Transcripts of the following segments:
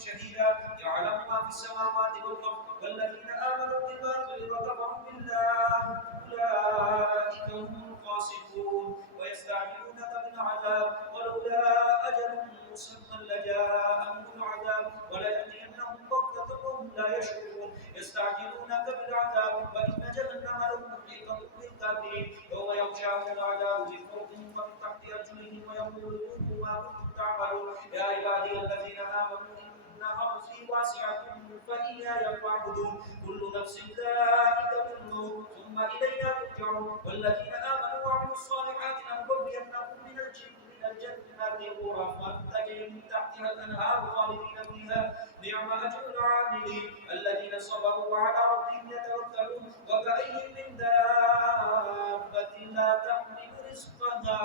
شهيدا يعلم ما في السماوات والأرض والذين آمنوا بالباطل وكفروا بالله أولئك هم الفاسقون ويستعجلونك بالعذاب ولولا أجل مسمى لجاءهم العذاب وليأتينهم بغتة وهم لا يشعرون يستعجلونك بالعذاب وإن جهنم لمحيطة بالكافرين يوم يغشاهم العذاب من فوقهم ومن تحت أرجلهم ويقول ذوقوا ما كنتم تعملون يا عبادي الذين آمنوا إن أرضي واسعة فإياي فاعبدون كل نفس ذائقة الموت ثم إلينا ترجعون والذين آمنوا وعملوا الصالحات لنبوئنهم من الجنة غرفا تجري من تحتها الأنهار خالدين فيها نعم أجر العاملين الذين صبروا وعلى ربهم يتوكلون وكأي من دابة لا تحمل رزقها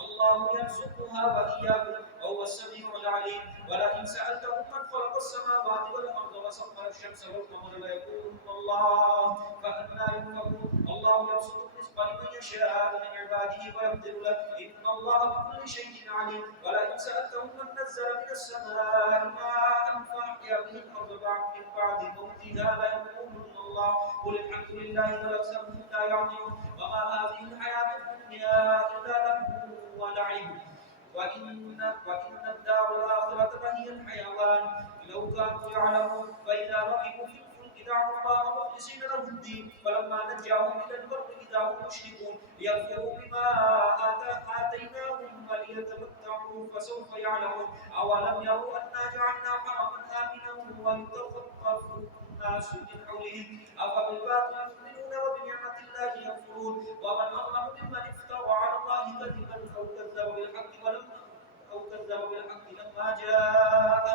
الله يرزقها وإياكم وهو السميع العليم ولئن سألتهم من خلق السماوات والأرض وسخر الشمس والقمر ليقولن الله فأنى يؤفكون الله يبسط الرزق لمن يشاء من عباده ويقدر له إن الله بكل شيء عليم ولئن سألتهم من نزل من السماء ماء فأحيا به الأرض من بعد موتها ليقولن الله قل الحمد لله بل أكثرهم لا يعلمون وما هذه الحياة الدنيا إلا لهو ولعب وإن الدار الآخرة لهي الحيوان لو كانوا يعلمون فإذا ركبوا في الفلك دعوا الله مخلصين له الدين فلما نجاهم إلى البر إذا هم مشركون ليكفروا بما آتيناهم وليتمتعوا فسوف يعلمون أولم يروا أنا جعلنا حرما آمنا ويتخطف الناس من حولهم أفبالباطل يؤمنون وبنعمة الله يكفرون ومن أظلم ممن افترى على الله كذبا أو كذب بالحق لما جاء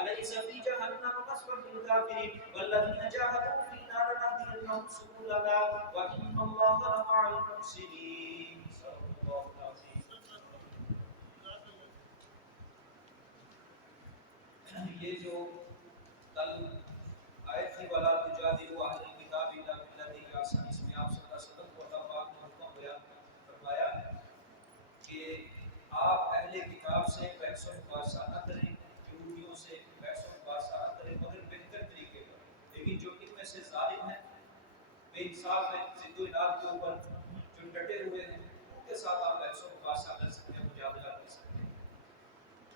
أليس في جهنم مثوى للكافرين والذين جاهدوا فينا لنهدينهم سبلنا وإن الله لمع المحسنين. یہ جو کل آیت تھی وَلَا تُجَادِلُوا أَهْلَ الْكِتَابِ إِلَّا بِالَّتِي هِيَ أَحْسَنُ، اس میں آپ صلی اللہ علیہ وسلم کو اللہ پاک نے حکم بیان فرمایا کہ آپ اہل کتاب سے بحث و مباحثہ نہ کریں، یہودیوں سے بحث و مباحثہ نہ کریں مگر بہتر طریقے پر، لیکن جو ان میں سے ظالم ہیں، بے انصاف ہیں، ضد و اناد کے اوپر جو ڈٹے ہوئے ہیں، ان کے ساتھ آپ بحث و مباحثہ کر سکتے ہیں، مجادلہ کر سکتے ہیں۔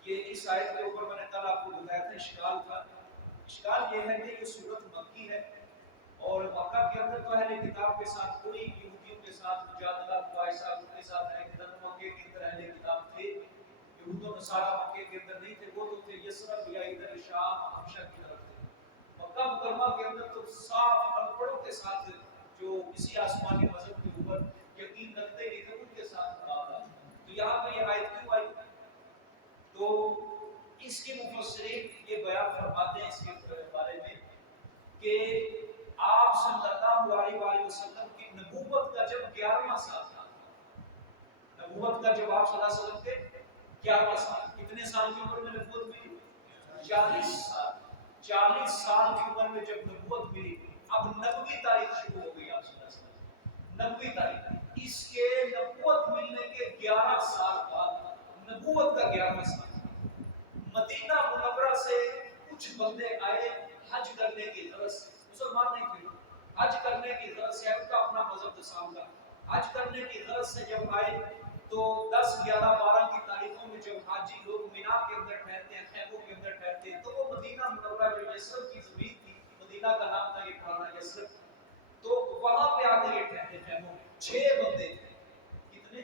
یہ اس آیت کے اوپر میں نے کل آپ کو بتایا تھا اشکال تھا۔ اشکال یہ ہے کہ یہ سورت مکی ہے اور مکہ کے اندر تو اہل کتاب کے ساتھ کوئی یہودیوں کے ساتھ مجادلہ مباحثہ ان کے ساتھ مکے کے اندر اہل کتاب تھے، یہود و نصارہ مکے کے اندر نہیں تھے، وہ تو تھے یثرب یا ادھر شام حبشہ کی طرف تھے۔ مکہ مکرمہ کے اندر تو صاف انپڑھوں کے ساتھ جو کسی آسمانی مذہب کے اوپر یقین رکھتے نہیں تھے ان کے ساتھ مقابلہ۔ تو یہاں پہ یہ آیت کیوں آئی؟ تو اس کے مفسرین یہ بیان فرماتے ہیں اس کے بارے میں کہ آپ صلی اللہ علیہ وآلہ وسلم کی نبوت کا جب 11واں سال تھا، نبوت کا جب آپ صلی اللہ علیہ وسلم کے 11واں سال، کتنے سال کی عمر میں نبوت ملی؟ 40 سال۔ 40 سال کی عمر میں جب نبوت ملی، اب 90ویں تاریخ شروع ہو گئی آپ صلی اللہ علیہ وسلم، 90ویں تاریخ۔ اس کے نبوت ملنے کے 11 سال بعد، نبوت کا 11واں سال، مدینہ منورہ سے کچھ بندے آئے حج کرنے کی غرض سے، مسلمان نہیں تھے، حج کرنے کی غرض سے، ان کا اپنا مذہب تسام تھا، حج کرنے کی غرض سے جب آئے تو 10 11 12 کی تاریخوں میں جب حاجی لوگ مینا کے اندر ٹھہرتے ہیں، خیموں کے اندر ٹھہرتے ہیں، تو وہ مدینہ منورہ جو یثرب کی زمین تھی، مدینہ کا نام تھا یہ پرانا یثرب، تو وہاں پہ آ کے یہ ٹھہرتے خیموں میں۔ 6 بندے تھے، کتنے؟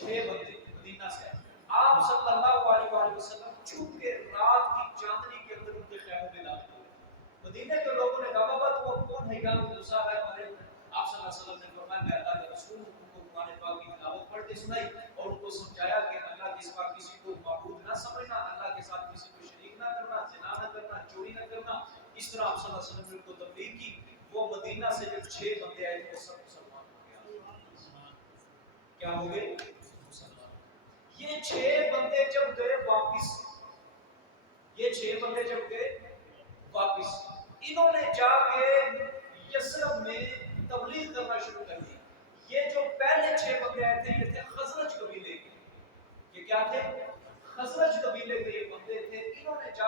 6 بندے مدینہ سے آئے۔ آپ صلی اللہ علیہ وآلہ وسلم چھپ کے رات کی چاندنی کے اندر ان کے خیموں میں داخل ہوئے۔ مدینے کے لوگوں نے کہا بابا وہ کون ہے کیا غصہ ہے ہمارے؟ آپ صلی اللہ علیہ وسلم نے فرمایا میں اللہ کے رسول ہوں، ان کو قرآن پاک کی تلاوت پڑھ کے سنائی اور ان کو سمجھایا کہ اللہ کے سوا کسی کو معبود نہ سمجھنا، اللہ کے ساتھ کسی کو شریک نہ کرنا، زنا نہ کرنا، چوری نہ کرنا۔ اس طرح آپ صلی اللہ علیہ وسلم نے ان کو تبلیغ کی۔ وہ مدینہ سے جب 6 بندے آئے تو سب مسلمان ہو گئے۔ کیا ہو گئے؟ یہ 6 بندے جب گئے واپس، یہ 6 بندے جب گئے واپس، انہوں نے جا کے یثرب میں تبلیغ کرنا شروع کر دی۔ یہ جو پہلے 6 بندے آئے تھے یہ تھے خزرج قبیلے کے، یہ کیا تھے؟ خزرج قبیلے کے یہ بندے تھے۔ انہوں نے جا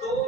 2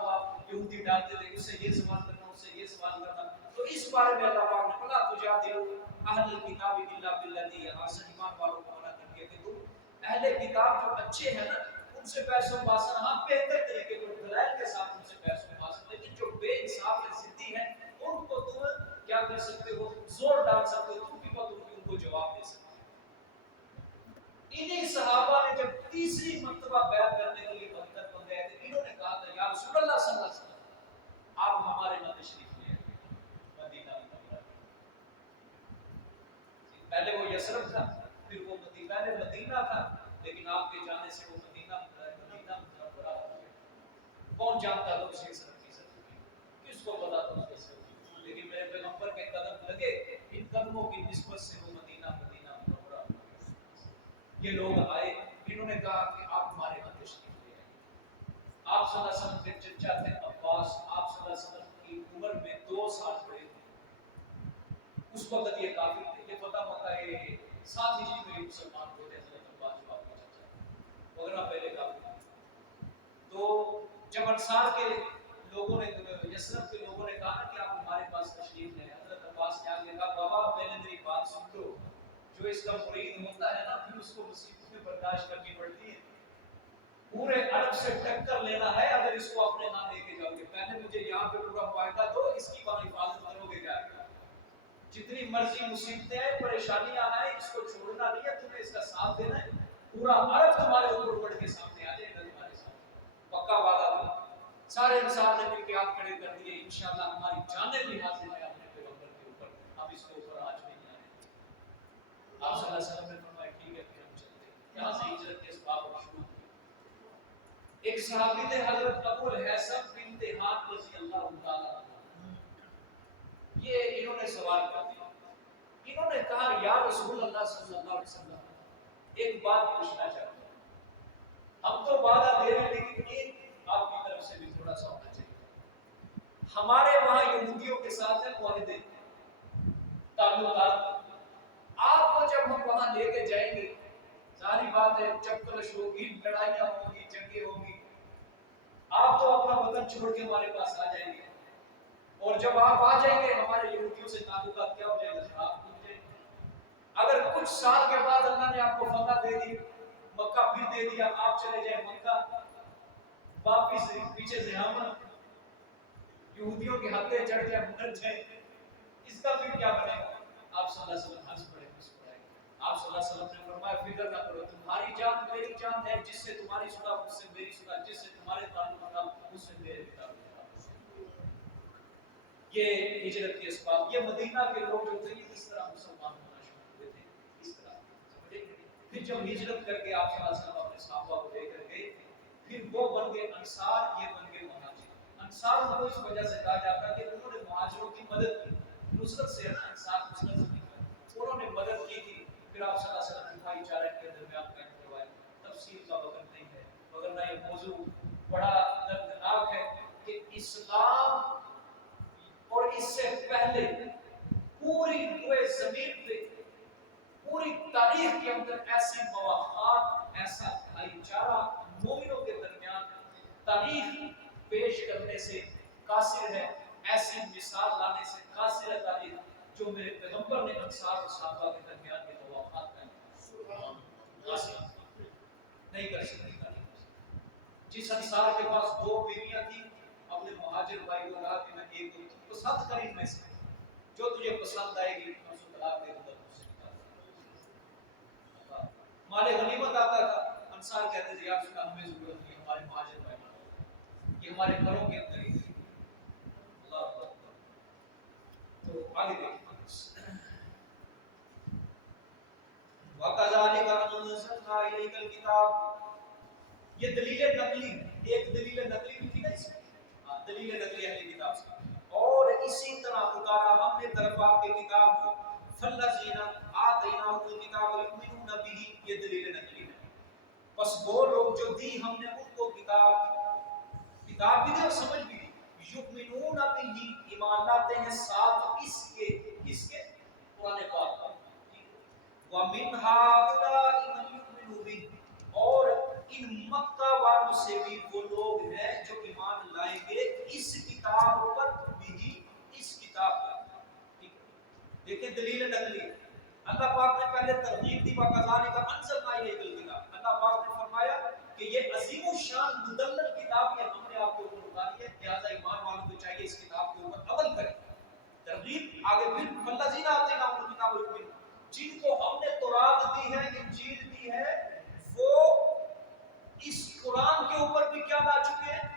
جواب یہودی ڈالتے تھے، اس سے یہ سوال کرنا، اس سے یہ سوال کرنا. تو اس بارے میں اللہ پاک نے بلا تجادلوا اہل الکتاب الا بالذی احسن، ایمان والوں کو منع کر دیا کہ تم اہل کتاب جو اچھے ہیں نا ان سے پیسوں باسن، ہاں بہتر طریقے پر دلائل کے ساتھ ان سے پیسوں باسن، لیکن جو بے انصاف ہیں ضدی ہیں ان کو تم کیا کر سکتے ہو، زور ڈال سکتے ہو، تم کی بات ان کو جواب دے سکتے ہو. انہیں صحابہ نے جب تیسری مرتبہ بیعت کرنے کے لیے مدینہ کو گئے تھے، انہوں نے کہا تھا یا رسول اللہ صلی اللہ علیہ وسلم آپ ہمارے نہ تشریف لے آئے مدینہ منورہ. پہلے وہ یثرب تھا، پھر وہ پہلے مدینہ تھا، لیکن آپ کے جانے سے وہ مدینہ منورہ ہو گیا. کون جانتا تھا اس یثرب کی زندگی، کس کو پتا تھا اس یثرب، لیکن میرے پیغمبر کے قدم لگے، ان قدموں کی نسبت سے وہ مدینہ منورہ ہو گیا. یہ لوگ آئے، انہوں نے کہا کہ آپ ہمارے یہاں تشریف لے آئے. آپ صلی اللہ علیہ وسلم کے چچا تھے عباس، آپ صلی اللہ علیہ وسلم کی عمر میں 2 سال بڑے تھے. اس وقت یہ کافر تھے، یہ پتہ مکہ یہ 7 ہجری میں مسلمان ہوتے ہیں حضرت عباس جو آپ کا چچا، وغیرہ پہلے کافر تھے. تو جب انصار کے لوگوں نے، یثرب کے لوگوں نے کہا کہ آپ ہمارے پاس تشریف لیں، حضرت عباس نے آگے کہا بابا پہلے میری بات سن لو، جو اس کا مرید ہوتا ہے نا پھر اس کو مصیبتیں برداشت کرنی پڑتی ہیں. پورے عرب سے ٹکر لینا ہے اگر اس کو اپنے ہاں لے کے جاؤ گے. پہلے مجھے یہاں پہ پورا معاہدہ دو، اس کی بات حفاظت کرو گے جا کے. جتنی مرضی مصیبتیں پریشانیاں آئیں اس کو چھوڑنا نہیں ہے، تمہیں اس کا ساتھ دینا ہے. پورا عرب تمہارے اوپر بڑھ کے سامنے آ جائے گا تمہارے ساتھ، پکا وعدہ دو. سارے انسان نے مل کے ہاتھ کھڑے کر دیے، انشاءاللہ ہماری جانیں بھی حاضر ہیں اپنے پیغمبر کے اوپر، اب اس کے اوپر آج نہیں آئے. آپ صلی اللہ علیہ وسلم نے فرمایا ٹھیک ہے پھر ہم چلتے ہیں. یہاں سے ہجرت کے اسباب شروع ہوئے. ایک صحابی تھے حضرت ابو الحسن بنت حاتم رضی اللہ تعالی عنہ، یہ انہوں نے سوال کر دیا. انہوں نے کہا یا رسول اللہ صلی اللہ علیہ وسلم ایک بات پوچھنا چاہتا ہوں، ہم تو وعدہ دے رہے ہیں لیکن ایک آپ کی طرف سے بھی تھوڑا سا ہونا چاہیے. ہمارے وہاں یہودیوں کے ساتھ ہیں معاہدے، تعلقات. آپ کو جب ہم وہاں لے کے جائیں گے ظاہری بات ہے چکلش ہوگی، لڑائیاں ہوگی، جنگیں ہوگی، آپ تو اپنا وطن چھوڑ کے ہمارے پاس آ جائیں گے، اور جب آپ آ جائیں گے ہمارے یہودیوں سے تعلقات کیا ہو جائے گا، خراب ہو جائے گا. اگر کچھ سال کے بعد اللہ نے آپ کو فتح دے دی، مکہ پھر دے دیا، آپ چلے جائیں مکہ، واپس پیچھے سے ہم یہودیوں کے ہتھے چڑھ کے مر جائیں، اس کا پھر کیا بنے گا. آپ صلی اللہ علیہ وسلم ہنس پڑے. آپ صلی اللہ علیہ وسلم نے فرمایا فکر نہ کرو، تمہاری جان میری جان ہے، جس سے تمہاری صلح مجھ سے میری صلح، جس سے تمہارے تعلق مجھ سے میرے تعلق. یہ ہجرت کے اسباب، یہ مدینہ کے لوگ جو تھے اس طرح مسلمان ہونا شروع ہوئے تھے، اس طرح سمجھے. پھر جب ہجرت کر کے آپ صلی اللہ علیہ وسلم اپنے صحابہ کو لے کر گئے، پھر وہ بن گئے انصار، یہ بن گئے مہاجر. انصار کو اس وجہ سے کہا جاتا ہے کہ انہوں نے مہاجروں کی مدد کی، نصرت سے ہے نا، انصار نصرت سے انہوں نے مدد کی تھی. پھر آپ صلی اللہ علیہ وسلم نے بھائی چارے کے درمیان قائم کروایا. تفصیل کا وقت نہیں ہے، مگر یہ موضوع بڑا دردناک ہے کہ اسلام اور اس سے پہلے پوری روئے زمین پہ پوری تاریخ کے اندر ایسے مواقعات، ایسا بھائی چارہ مومنوں کے درمیان تاریخ پیش کرنے سے قاصر ہے، ایسی مثال لانے سے قاصر ہے تاریخ جو میرے پیغمبر نے انصار اور صحابہ کے درمیان کے مواقعات کا نہیں کر سکتے. جس انصار کے پاس 2 بیویاں تھیں، اپنے مہاجر بھائی کو کہا کہ میں ایک دو پسند کر ان میں سے جو تجھے پسند آئے گی میں اس کو طلاق دے دوں گا. مال غنیمت آتا تھا، انصار کہتے تھے یا رسول اللہ ہمیں ضرورت نہیں، ہمارے مہاجر بھائی یہ ہمارے گھروں کے اندر ہی. اللہ اکبر. تو آگے دیکھیں وَكَذَلِكَ أَنزَلْنَا إِلَيْكَ الْكِتَابَ. یہ دلیل نقلی، ایک دلیل نقلی بھی تھی نا اس میں، دلیل نقلی اہل کتاب سے. اور اسی طرح اتارا ہم نے طرف آپ کے کتاب کو فَالَّذِينَ آتَيْنَاهُمُ الْكِتَابَ يُؤْمِنُونَ بِهِ. یہ دلیل نقلی ہے. بس وہ لوگ جو دی ہم نے ان کو کتاب بھی دی اور سمجھ بھی دی. یؤمنون بِهِ ایمان لاتے ہیں ساتھ اس کے، کس کے؟ قرآن پاک کا. وَمِنْ هَؤُلَاءِ مَن يُؤْمِنُ بِهِ. اور ان مکہ والوں سے بھی وہ لوگ ہیں جو ایمان لائیں گے اس کتاب پر بھی، اس کتاب پر. ٹھیک ہے، دیکھیں دلیل نقلی. اللہ پاک نے پہلے ترغیب دی وَكَذَلِكَ أَنزَلْنَا إِلَيْكَ الْكِتَابَ. اللہ پاک نے فرمایا کہ یہ عظیم الشان مدلل کتاب یہ ہم نے آپ کو اوپر اتاری ہے، لہذا ایمان والوں کو چاہیے اس کتاب کے اوپر عمل کریں. ترغیب آگے پھر فَالَّذِينَ آتَيْنَاهُمُ الْكِتَابَ يُؤْمِنُونَ، جن کو ہم نے تورات دی ہے، انجیل دی ہے، وہ اس قرآن کے اوپر بھی کیا لا چکے ہیں.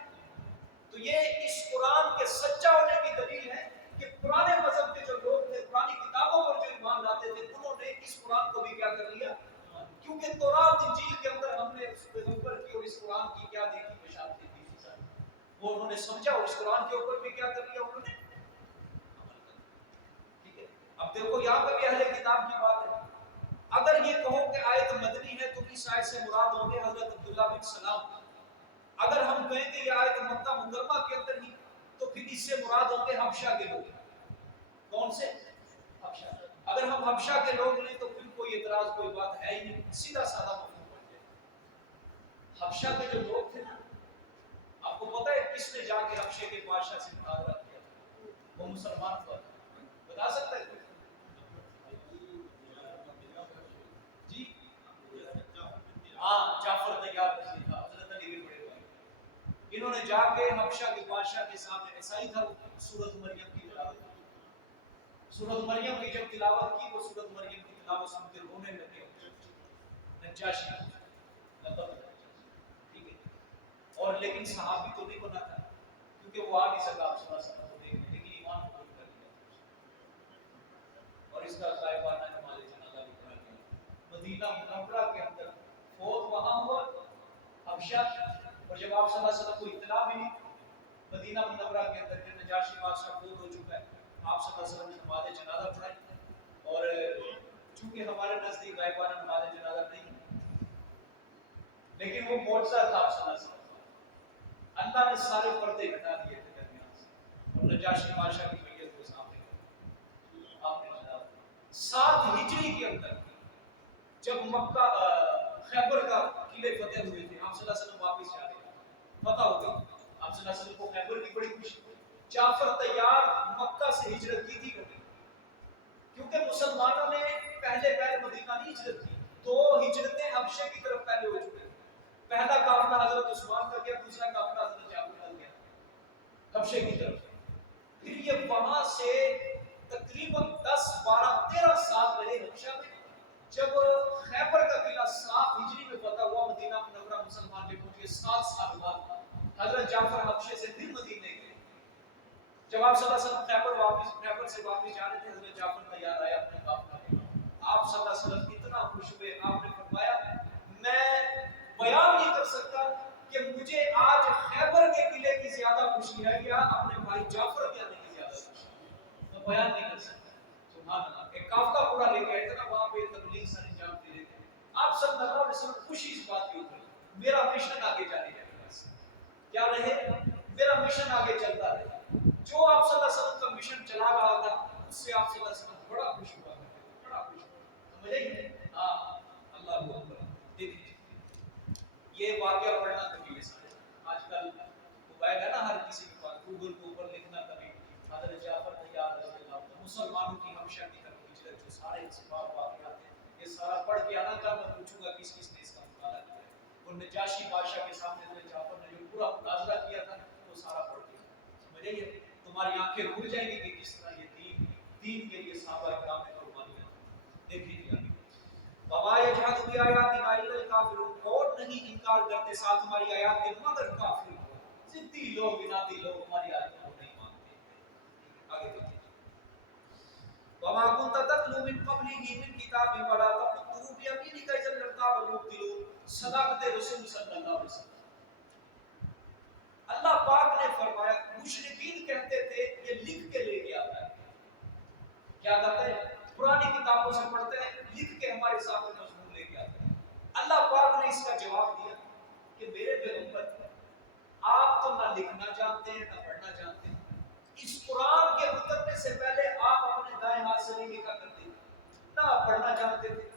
تو یہ اس قرآن کے سچا ہونے کی دلیل ہے کہ پرانے مذہب کے جو لوگ تھے، پرانی کتابوں پر جو ایمان لاتے تھے، انہوں نے اس قرآن کو بھی کیا کر لیا، کیونکہ تورات انجیل کے اندر ہم نے اس پیغمبر کی اور اس قرآن کی کیا دیکھی، بشارتیں دی تھی سر، وہ انہوں نے سمجھا اور اس قرآن کے اوپر بھی کیا کر لیا انہوں نے عمل کر لیا. ٹھیک ہے، اب دیکھو یہاں پہ بھی اہل کتاب کی بات ہے. اگر یہ کہو کہ آیت مدنی ہے تو اس آیت سے مراد ہوں گے حضرت عبداللہ بن سلام. اگر ہم کہیں کہ یہ آیت مکہ مکرمہ کے اندر ہی تو پھر اس سے مراد ہوں گے حبشہ کے لوگ. کون سے؟ حبشہ. اگر ہم حبشہ کے لوگ لیں تو پھر کوئی اعتراض کوئی بات ہے ہی نہیں، سیدھا سادہ مفہوم بن جائے. حبشہ کے جو لوگ تھے نا، آپ کو پتہ ہے کس نے جا کے حبشے کے بادشاہ سے مناظرہ کیا تھا؟ وہ مسلمان تھا. بتا سکتا ہے کوئی؟ جی ہاں، جعفر طیار رضی اللہ، حضرت علی کے بڑے بھائی. انہوں نے جا کے حبشہ کے بادشاہ کے سامنے، عیسائی تھا، سورۃ مریم کی تلاوت کی. سورۃ مریم کی جب تلاوت کی، وہ سورۃ مریم کی تلاوت سن کے رونے لگے. نجاشی ٹھیک ہے، اور لیکن صحابی تو نہیں بنا تھا کیونکہ وہ آ نہیں سکا آپ صلی اللہ علیہ وسلم کو دیکھنے، لیکن ایمان قبول کر لیا اور اس کا غائبانہ نماز جنازہ بھی پڑھا گیا. مدینہ منورہ کے اندر فوت وہاں ہوا حبشہ، اور جب آپ صلی اللہ علیہ وسلم کو اطلاع ملی مدینہ منورہ کے اندر کہ نجاشی بادشاہ فوت ہو چکا ہے، آپ صلی اللہ علیہ وسلم نے نماز جنازہ پڑھائی. اور چونکہ ہمارے نزدیک غائبانہ نماز جنازہ نہیں، لیکن وہ معجزہ تھا آپ صلی اللہ علیہ وسلم. اللہ نے سارے پردے ہٹا دیے تھے درمیان سے اور نجاشی بادشاہ کی میت کو سامنے آپ نے جنازہ 7 ہجری کے اندر جب مکہ خیبر کا قلعے فتح ہوئے تھے، آپ صلی اللہ علیہ وسلم واپس جا رہے تھے، فتح ہو گئی. آپ صلی اللہ علیہ وسلم کو خیبر کی بڑی خوشی ہوئی. جعفر طیار مکہ سے ہجرت کی تھی کیونکہ مسلمانوں نے پہلے پہل مدینہ نہیں ہجرت کی، 2 ہجرتیں حبشے کی طرف پہلے ہو چکے. پہلا قافلہ حضرت عثمان کا گیا، دوسرا قافلہ حضرت جابر کا گیا حبشے کی طرف. پھر یہ وہاں سے تقریباً 10 12 13 سال رہے حبشہ میں. جب خیبر کا قلعہ 7 ہجری میں فتح ہوا، مدینہ منورہ مسلمان بھی پہنچے. 7 سال بعد حضرت جعفر حبشے سے پھر مدینے گئے. جب آپ صلی اللہ علیہ وسلم خیبر سے واپس جا رہے تھے، حضرت جعفر تیار آیا اپنے قافلہ میں. آپ صلی اللہ علیہ وسلم اتنا خوش ہوئے، آپ نے فرمایا میں بیان نہیں کر سکتا کہ مجھے آج خیبر کے قلعے کی زیادہ خوشی ہے یا اپنے بھائی جعفر کے آنے کی زیادہ خوشی ہے. میں بیان نہیں کر سکتا. سبحان اللہ، ایک قافلہ پورا لے کے آئے تھے نا، وہاں پہ تبلیغ سر انجام دے رہے تھے. آپ صلی اللہ علیہ وسلم خوشی اس بات کی ہوتی ہے میرا مشن آگے جانے کا کیا رہے، میرا مشن آگے چلتا رہے. جو آپ صلی اللہ علیہ وسلم کا مشن چلا رہا تھا اس سے آپ صلی اللہ علیہ وسلم بڑا خوش ہوا کرتے تھے، بڑا خوش ہوا. سمجھے گی؟ ہاں، اللہ اکبر. دیکھیے یہ واقعہ پڑھنا کبھی سارے آج کل موبائل ہے نا، ہر کسی کے پاس، گوگل کے اوپر لکھنا کبھی حضرت جعفر طیار رضی اللہ عنہ مسلمانوں کی حبشہ کی طرف ہجرت، جو سارے اسباب واقعات ہیں یہ سارا پڑھ کے آنا تھا. میں پوچھوں گا کس کس نے اس کا مطالعہ کیا ہے. اور نجاشی بادشاہ کے سامنے حضرت جعفر نے جو پورا مناظرہ کیا تھا وہ سارا پڑھ کے سمجھ گئے. تمہاری آنکھیں کھل جائیں گی کہ کس طرح یہ دین کے لیے صحابہ کرام نے قربانیاں دیکھیے. وما یجحد بآیاتنا الا الکافرون، اور نہیں انکار کرتے ساتھ ہماری آیات کے مگر کافر. ضدی لوگ، انادی لوگ ہماری آیات کو نہیں مانتے. آگے دیکھیں وما كنت تتلو من قبله من كتاب ولا تخطه بيمينك اذا لارتاب المبطلون. صداقت رسول صلی اللہ علیہ وسلم. اللہ پاک نے فرمایا، مشرکین کہتے تھے یہ لکھ کے لے کے آتا ہے. کیا کہتے ہیں؟ پرانی کتابوں سے پڑھتے ہیں، لکھ کے ہمارے سامنے مضمون لے کے آتے ہیں. اللہ پاک نے اس کا جواب دیا کہ میرے پیغمبر آپ تو نہ لکھنا جانتے ہیں نہ پڑھنا جانتے ہیں. اس قرآن کے اترنے سے پہلے آپ اپنے دائیں ہاتھ سے نہیں لکھا کرتے تھے، نہ پڑھنا جانتے تھے.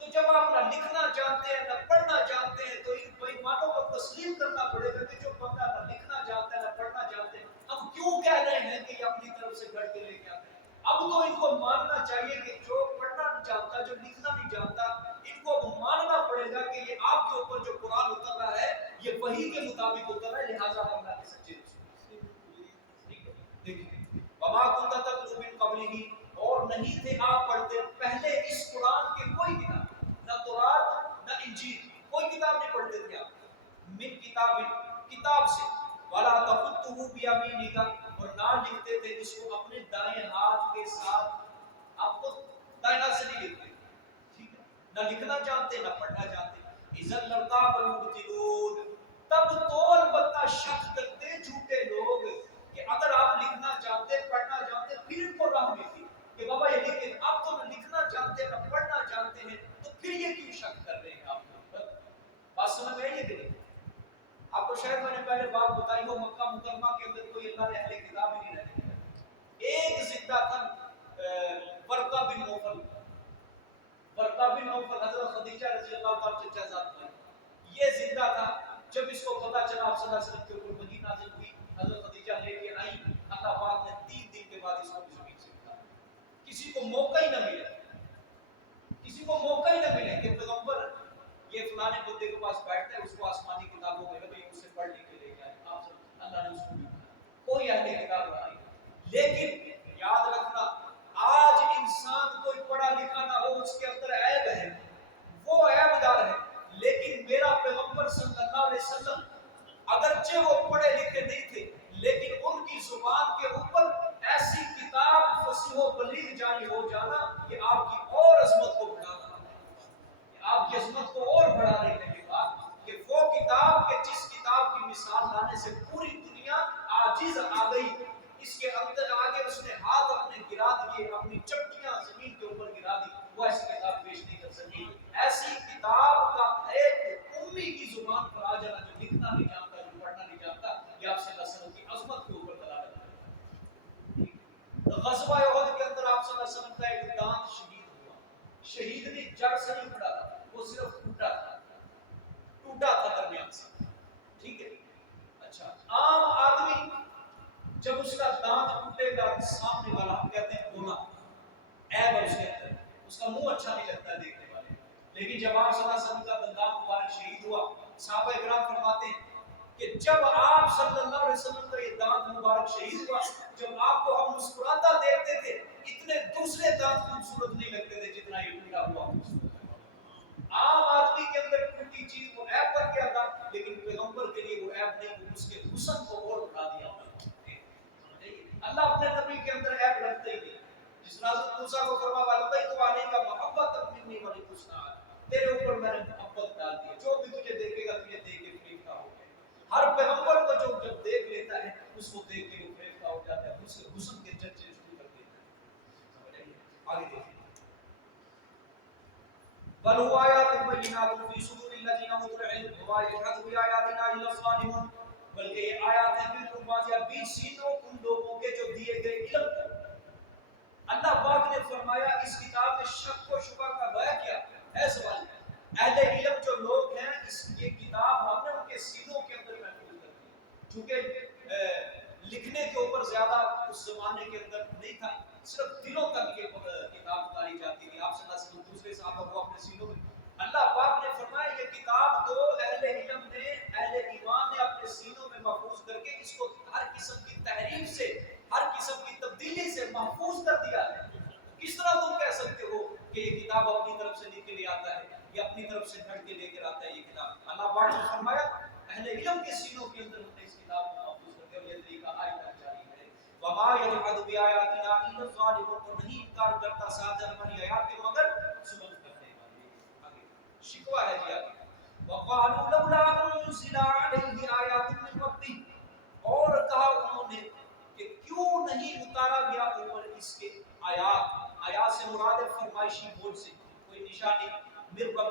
تو جب آپ نہ لکھنا جانتے ہیں نہ پڑھنا جانتے ہیں تو ان بےمانوں کو تسلیم کرنا پڑے گا کہ جو بندہ نہ لکھنا جانتا ہے نہ پڑھنا جانتے ہیں، ہم کیوں کہہ رہے ہیں کہ یہ اپنی طرف سے گھڑ کے لے کے آتے ہیں؟ اب تو ان کو ماننا چاہیے کہ جو پڑھنا نہیں جانتا، جو لکھنا نہیں جانتا، ان کو ماننا پڑے گا کہ یہ آپ کے اوپر جو قرآن اتر رہا ہے یہ وحی کے مطابق اتر رہا ہے، لہٰذا اللہ کے سچے رسول۔ دیکھیں وما كنت تتلو من قبله، اور نہیں تھے آپ پڑھتے پہلے اس قرآن کے کوئی کتاب، نہ تورات نہ انجیل، کوئی کتاب نہیں پڑھتے تھے آپ، من کتاب، کتاب سے، ولا تخطه بيمينك، اور نہ لکھتے تھے اس کو اپنے دائیں ہاتھ کے ساتھ، آپ کو دائیں ہاتھ سے نہیں لکھتے، ٹھیک ہے، نہ لکھنا جانتے نہ پڑھنا جانتے، اذا لرتاب المبطلون، تب تو البتہ شک کرتے جھوٹے لوگ کہ اگر آپ لکھنا جانتے پڑھنا جانتے پھر ان کو راہ ملتی کہ بابا یہ لکھیں، آپ تو نہ لکھنا جانتے نہ پڑھنا جانتے ہیں تو پھر یہ کیوں شک کر رہے ہیں آپ پر؟ بات سمجھ میں آئی ہے کہ نہیں؟ آپ کو شاید میں نے پہلے بات بتائی ہو، مکہ مکرمہ کے اندر کوئی اللہ نے اہل کتاب ہی نہیں رہنے دیا، ایک زندہ تھا ورقہ بن نوفل، ورقہ بن نوفل حضرت خدیجہ رضی اللہ تعالیٰ چچا ذات کا، یہ زندہ تھا، جب اس کو پتہ چلا آپ صلی اللہ علیہ وسلم کے اوپر وحی نازل ہوئی، حضرت خدیجہ لے کے آئی، اللہ پاک نے 3 دن کے بعد اس کو زمین سے اٹھایا، کسی کو موقع ہی نہ ملا، کسی کو موقع ہی نہ ملے کہ پیغمبر یہ فلانے بندے کے پاس بیٹھتا ہے، اس کو آسمانی کتابوں میں لگے اس سے پڑھ لکھ کے لے کے آئے، آپ صلی اللہ نے اس کو بھی کوئی اہل کتاب نہ آئی، لیکن یاد رکھنا آج انسان کوئی پڑھا لکھا نہ ہو اس کے اندر عیب ہے، وہ عیب دار ہے، لیکن میرا پیغمبر صلی اللہ علیہ وسلم اگرچہ وہ پڑھے لکھے نہیں تھے لیکن ان کی زبان کے اوپر ایسی کتاب فصیح و بلیغ جاری ہو جانا یہ آپ کی اور عظمت کو بڑھا رہا ہے، یہ آپ کی عظمت کو اور بڑھا رہی ہے، یہ بات کہ وہ کتاب کہ جس کتاب کی مثال لانے سے پوری دنیا عاجز آ گئی، اس کے اندر آگے اس نے ہاتھ اپنے گرا دیے، اپنی چپٹیاں زمین کے اوپر گرا دی، وہ ایسی کتاب پیش نہیں کر سکی، ایسی کتاب کا ایک امی کی زبان پر آ جانا جو لکھنا نہیں جانتا جو پڑھنا نہیں جانتا، یہ آپ سے اللہ کی عظمت کے اوپر دلالت کرتا ہے۔ غزوہ احد کے اندر آپ صلی اللہ علیہ وسلم کا ایک دانت شہید ہوا، شہید نے جڑ سے نہیں پڑا تھا، وہ صرف ٹوٹا تھا درمیان سے، ٹھیک ہے، اچھا عام آدمی جب اس کا دانت ٹوٹے گا سامنے والا ہم کہتے ہیں بونا عیب ہے اس کے اندر، اس کا منہ اچھا نہیں لگتا دیکھنے والے، لیکن جب آپ صلی اللہ علیہ وسلم کا دندان مبارک شہید ہوا، صحابہ کرام فرماتے ہیں کہ جب آپ صلی اللہ علیہ وسلم کا یہ دانت مبارک شہید ہوا، جب آپ کو ہم مسکراتا دیکھتے تھے اتنے دوسرے دانت خوبصورت نہیں لگتے تھے جتنا یہ ٹوٹا ہوا خوبصورت ہے۔ عام آدمی کے اندر ٹوٹی چیز وہ عیب بن گیا تھا، لیکن پیغمبر کے لیے وہ عیب نہیں، وہ اس کے حسن کو اور بڑھا دیا۔ اللہ اپنے نبی کے اندر عیب رکھتے ہی نہیں، جس طرح حضرت موسیٰ کو فرمایا وَلَقَيْتُ عَلَيْكَ مَحَبَّةً مِّنِّي وَلِتُصْنَعَ عَلَيْكَ، تیرے اوپر میں نے محبت ڈال دی ہے، جو بھی تجھے دیکھے گا تجھے دیکھ کے فریفتہ ہو جائے گا۔ ہر پیغمبر کو جو جب دیکھ لیتا ہے اس کو دیکھ کے وہ فریفتہ ہو جاتا ہے، اس کے حسن کے چرچے شروع کر دیتا ہے۔ سمجھ آئیے؟ آگے دیکھیں بل هو آیات بینات فی صدور الذین اوتوا العلم وما یجحد بآیاتنا الا الظالمون، بلکہ یہ آیات ہیں بالکل واضح بیچ سینوں ان لوگوں کے جو دیے گئے علم کو۔ اللہ پاک نے فرمایا اس کتاب میں شک و شبہ کا بیان کیا ہے، سوال ہے اہل علم جو لوگ ہیں اس یہ کتاب ہم نے ان کے سینوں کے اندر محفوظ کر دی، چونکہ لکھنے کے اوپر زیادہ اس زمانے کے اندر نہیں تھا، صرف دلوں تک یہ کتاب اتاری جاتی تھی، آپ صلی اللہ علیہ وسلم دوسرے صحابہ کو اپنے سینوں میں، اللہ پاک نے فرمایا یہ کتاب تو اہل علم نے اہل ایمان نے اپنے سینوں میں محفوظ کر کے اس کو ہر قسم کی تحریف سے ہر قسم کی تبدیلی سے محفوظ کر دیا ہے۔ کس طرح تم کہہ سکتے ہو کہ یہ کتاب اپنی طرف سے لکھ کے لے آتا ہے یا اپنی طرف سے گھڑ کے لے کر آتا ہے؟ یہ کتاب اللہ پاک نے فرمایا اہل علم کے سینوں کے اندر ہم نے اس کتاب کو محفوظ کر دیا، اور یہ طریقہ آج تک جاری ہے۔ وما يجحد بآياتنا الا الظالمون، تو نہیں انکار کرتا ساتھ ہماری آیات کے مگر ظلم کرنے والے۔ آگے شکوہ ہے جی آگے وقالوا لولا انزل عليه آیات من ربه، اور کہا انہوں نے کہ کیوں نہیں اتارا گیا اوپر اس کے آیات، آیات سے مراد فرمائشی بول سے کوئی نشانی، من ربہ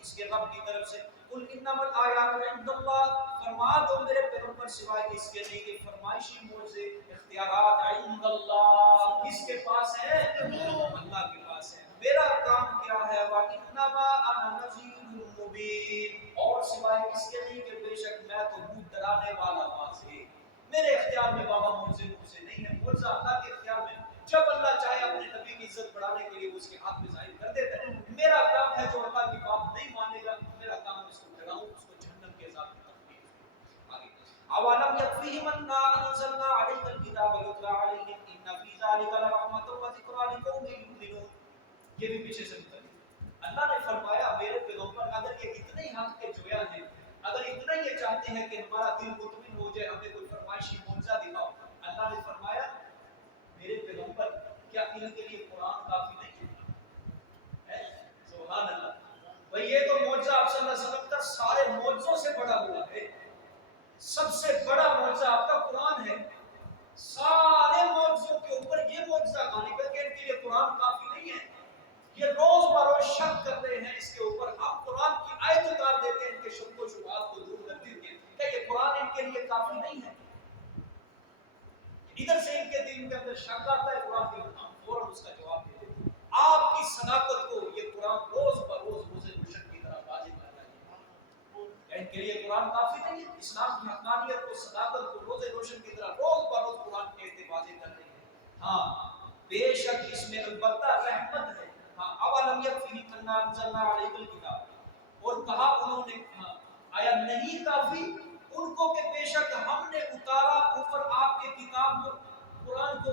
اس کے رب کی طرف سے، قل انما الآیات عند اللہ، فرما دو میرے پیغمبر سوائے اس کے نہیں کہ فرمائشی موجزے اختیارات عند اللہ کس کے پاس ہے؟ اللہ کے پاس ہے۔ میرا کام کیا ہے وَإِنَّمَا أَنَا نَذِيرٌ مُبِينٌ، سوائے اس کے نہیں کہ بے شک میں تو ہوں ڈرانے والا واضح، میرے اختیار میں بابا موزے سے نہیں ہے، موزہ اللہ کے اختیار میں، جب اللہ چاہے اپنے نبی کی عزت بڑھانے کے لیے اس کے ہاتھ میں ظاہر کر دیتا ہے۔ میرا کام ہے جو اللہ کی بات نہیں مانے گا، میرا کام ہے اس کو ڈراؤں، اس کو جہنم کے عذاب میں تخفیف۔ آگے اولم یکفیہم انا انزلنا علیک الکتاب یتلی علیہم ان فی ذلک لرحمۃ وذکری لقوم یؤمنون، یہ بھی پیچھے سے متعلق اللہ نے فرمایا میرے پیغمبر اگر یہ اتنے ہی حق کے جویا ہیں، اگر اتنا یہ چاہتے ہیں کہ ہمارا دل مطمئن ہو جائے، ہمیں کوئی فرمائشی معجزہ دکھاؤ، اللہ نے فرمایا میرے پیغمبر کیا ان کے لیے قرآن کافی نہیں ہے؟ سبحان اللہ، بھئی یہ تو معجزہ آپ صلی اللہ علیہ وسلم کا سارے معجزوں سے بڑا ہوا ہے، سب سے بڑا معجزہ آپ کا قرآن ہے، سارے معجزوں کے اوپر یہ معجزہ غالب ہے کہ ان کے لیے قرآن کافی نہیں ہے۔ یہ روز بروز شک کر رہے ہیں اس کے اوپر، ہم قرآن کی آیت اتار دیتے ہیں ان کے شک و شبہات کو دور کرتے ہیں کہ یہ قرآن ان کے لیے کافی نہیں ہے۔ ادھر سے ان کے دل کے اندر شک آتا ہے قرآن کے اوپر، ہم فوراً اس کا جواب دے دیتے ہیں۔ آپ کی صداقت کو یہ قرآن روز بروز روزے روشن کی طرح واضح کر رہا ہے، ان کے لیے قرآن کافی نہیں ہے۔ اسلام کی حقانیت کو، صداقت کو روزے روشن کی طرح روز بروز قرآن کہتے واضح کر رہے ہیں۔ ہاں بے شک اس میں البتہ رحمت ہے۔ ہاں اولم یکفیہم انا انزلنا علیک الکتاب، اور کہا انہوں نے ہاں آیا نہیں کافی ان کو کہ بے شک ہم نے اتارا اوپر آپ کے کتاب کو، قرآن کو،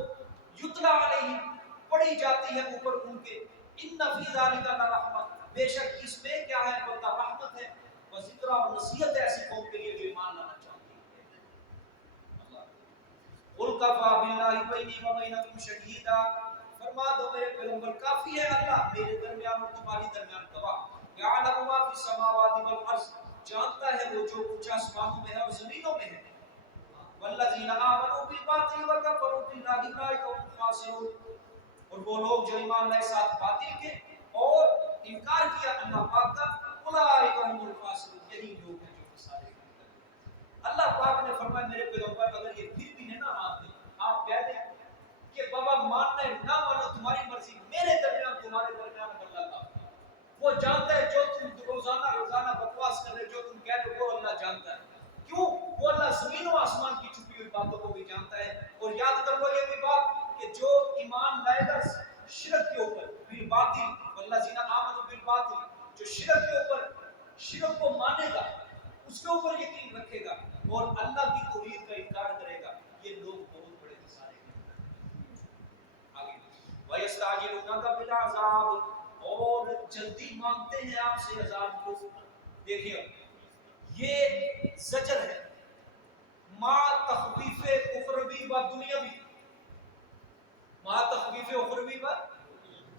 یتلا علیہم پڑھی جاتی ہے اوپر ان کے، ان فی ذلک لرحمۃ بے شک اس میں کیا ہے بلکہ رحمت ہے، و ذکر اور نصیحت ہے ایسی قوم کے لیے جو ایمان لانا چاہتی ہے۔ قل کفی باللہ بینی و بینکم شہیدا، فرما دو میرے پیغمبر کافی ہے اللہ میرے درمیان اور تمہاری درمیان گواہ، یعلم ما فی السماوات والارض، جانتا ہے وہ جو کچھ آسمانوں میں ہے اور زمینوں میں ہے، والذین آمنوا بالباطل وکفروا باللہ اولئک هم الخاسرون، اور وہ لوگ جو ایمان لائے ساتھ باطل کے اور انکار کیا اللہ پاک کا، اولئک هم الخاسرون، یہی لوگ ہیں جو خسارے کے اندر۔ اللہ پاک نے فرمایا میرے پیغمبر اگر یہ پھر بھی نہ مانتے، آپ کہہ دیں کہ بابا ماننا ہے نہ مانو تمہاری مرضی، میرے درمیان تمہارے درمیان اللہ کا، وہ جانتا ہے جو تم روزانہ بکواس کر رہے، جو تم کہہ رہے ہو وہ اللہ جانتا ہے، کیوں؟ وہ اللہ زمین و آسمان کی چھپی ہوئی باتوں کو بھی جانتا ہے۔ اور یاد کر لو یہ بھی بات کہ جو ایمان لائے گا شرک کے اوپر بالباطل، والذین آمنوا بالباطل، جو شرک کے اوپر شرک کو مانے گا، اس کے اوپر یقین رکھے گا اور اللہ کی توحید کا انکار کرے گا، یہ لوگ بہت بڑے خسارے ہیں۔ آگے وَيَسْتَعْجِلُونَكَ بِالْعَذَابِ، اور جلدی مانگتے ہیں آپ سے عذاب کو۔ دیکھیے یہ زجر ہے ما تخویف اخروی و دنیاوی، ما تخویف اخروی و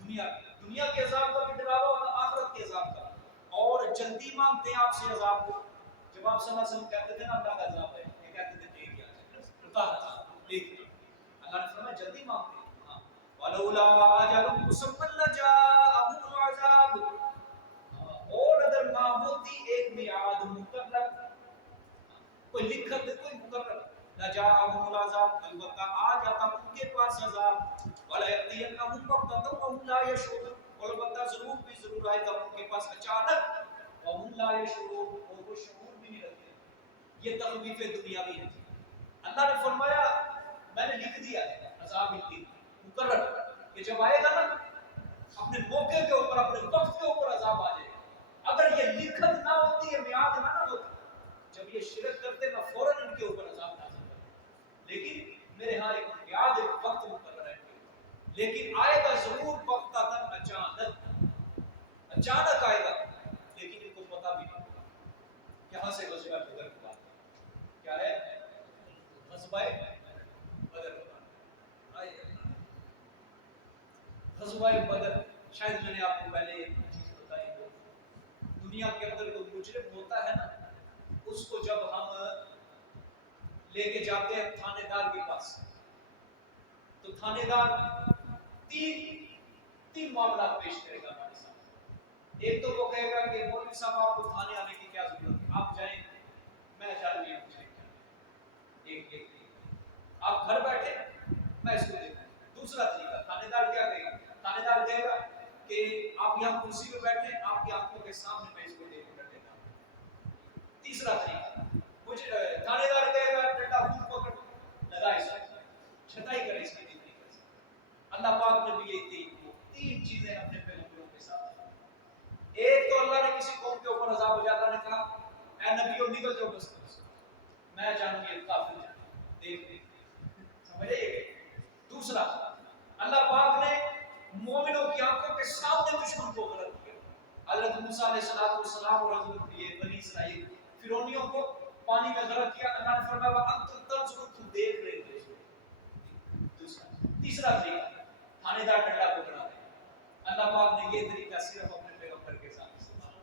دنیا کے عذاب کا بھی ڈراوا اور آخرت کے عذاب کا، اور جلدی مانگتے ہیں آپ سے عذاب کو۔ جب آپ صلی اللہ علیہ وسلم کہتے تھے نا اللہ کا عذاب ہے، یہ کہتے تھے ٹھیک ہے لیکن اللہ نے فرمایا جلدی مانگتے ہیں، ہاں وَلَوْلَا أَجَلٌ مُّسَمًّى لَّجَاءَهُمُ الْعَذَابُ، اور اگر نہ ہوتی ایک میعاد مقرر، کوئی لکھت کوئی مقرر، لَجَاءَهُمُ الْعَذَابُ، البتہ آ جاتا ان کے پاس عذاب، وَلَيَأْتِيَنَّهُم بَغْتَةً وَهُمْ لَا يَشْعُرُونَ، اور البتہ ضرور بھی ضرور آئے گا ان کے پاس اچانک، وَهُمْ لَا يَشْعُرُونَ، اور وہ شعور بھی نہیں رکھتے۔ یہ تخویف دنیاوی ہے۔ اللہ نے فرمایا میں نے لکھ دیا ہے عذاب ان کی مقرر، کہ جب آئے گا نا اپنے موقع کے اوپر اپنے وقت کے اوپر عذاب آ جائے گا۔ اگر یہ لکھت نہ ہوتی ہے میعاد نہ ہوتی، جب یہ شرک کرتے میں فوراً ان کے اوپر عذاب نازل کرتا، لیکن میرے ہاں ایک میعاد ایک وقت مقرر ہے، لیکن آئے گا ضرور وقتاً اچانک آئے گا، لیکن ان کو پتہ بھی نہیں ہوگا۔ یہاں سے غزوہ بدر کی بات کیا ہے؟ غزوہ بدر، غزوہ بدر، شاید میں نے آپ کو پہلے ایک چیز بتائی ہو، دنیا کے اندر کوئی مجرم ہوتا ہے نا، اس کو جب ہم لے کے جاتے ہیں تھانے دار کے پاس، تو تھانے دار تین معاملات پیش کرے گا ہمارے ساتھ۔ ایک تو وہ کہے گا کہ مولوی صاحب آپ کو تھانے آنے کی کیا ضرورت ہے، آپ جائیں، میں جا رہی ہوں، ایک آپ گھر بیٹھے میں اس کو دیکھوں۔ دوسرا طریقہ تھانے دار کیا کہے گا؟ تھانے دار کہے گا کہ آپ یہاں کرسی پہ بیٹھے، آپ کی آنکھوں کے سامنے میں اس کو دیکھ کر دیتا ہوں۔ تیسرا طریقہ مجھے تھانے دار کہے گا ڈنڈا خود پکڑ لگا اس چھتائی کرے اس کی طریقے سے. اللہ پاک نے بھی یہ تین چیزیں اپنے پیغمبروں کے ساتھ. ایک تو اللہ نے کسی قوم کے اوپر عذاب ہو جاتا نے کہا اے نبیوں نکل جاؤ بس میں جانوں یہ کافر جان دیکھ سمجھے. دوسرا اللہ پاک نے مومنوں کی آنکھوں کے سامنے دشمن کو غلط کیا. حضرت موسیٰ علیہ السلام اور حضرت یہ بنی اسرائیل فرعونیوں کو پانی میں غرق کیا. اللہ نے فرمایا وانتم تنظرون تم دیکھ رہے تھے. تیسرا طریقہ تھانے دار ڈنڈا پکڑا دے. اللہ پاک نے یہ طریقہ صرف اپنے پیغمبر کے ساتھ استعمال.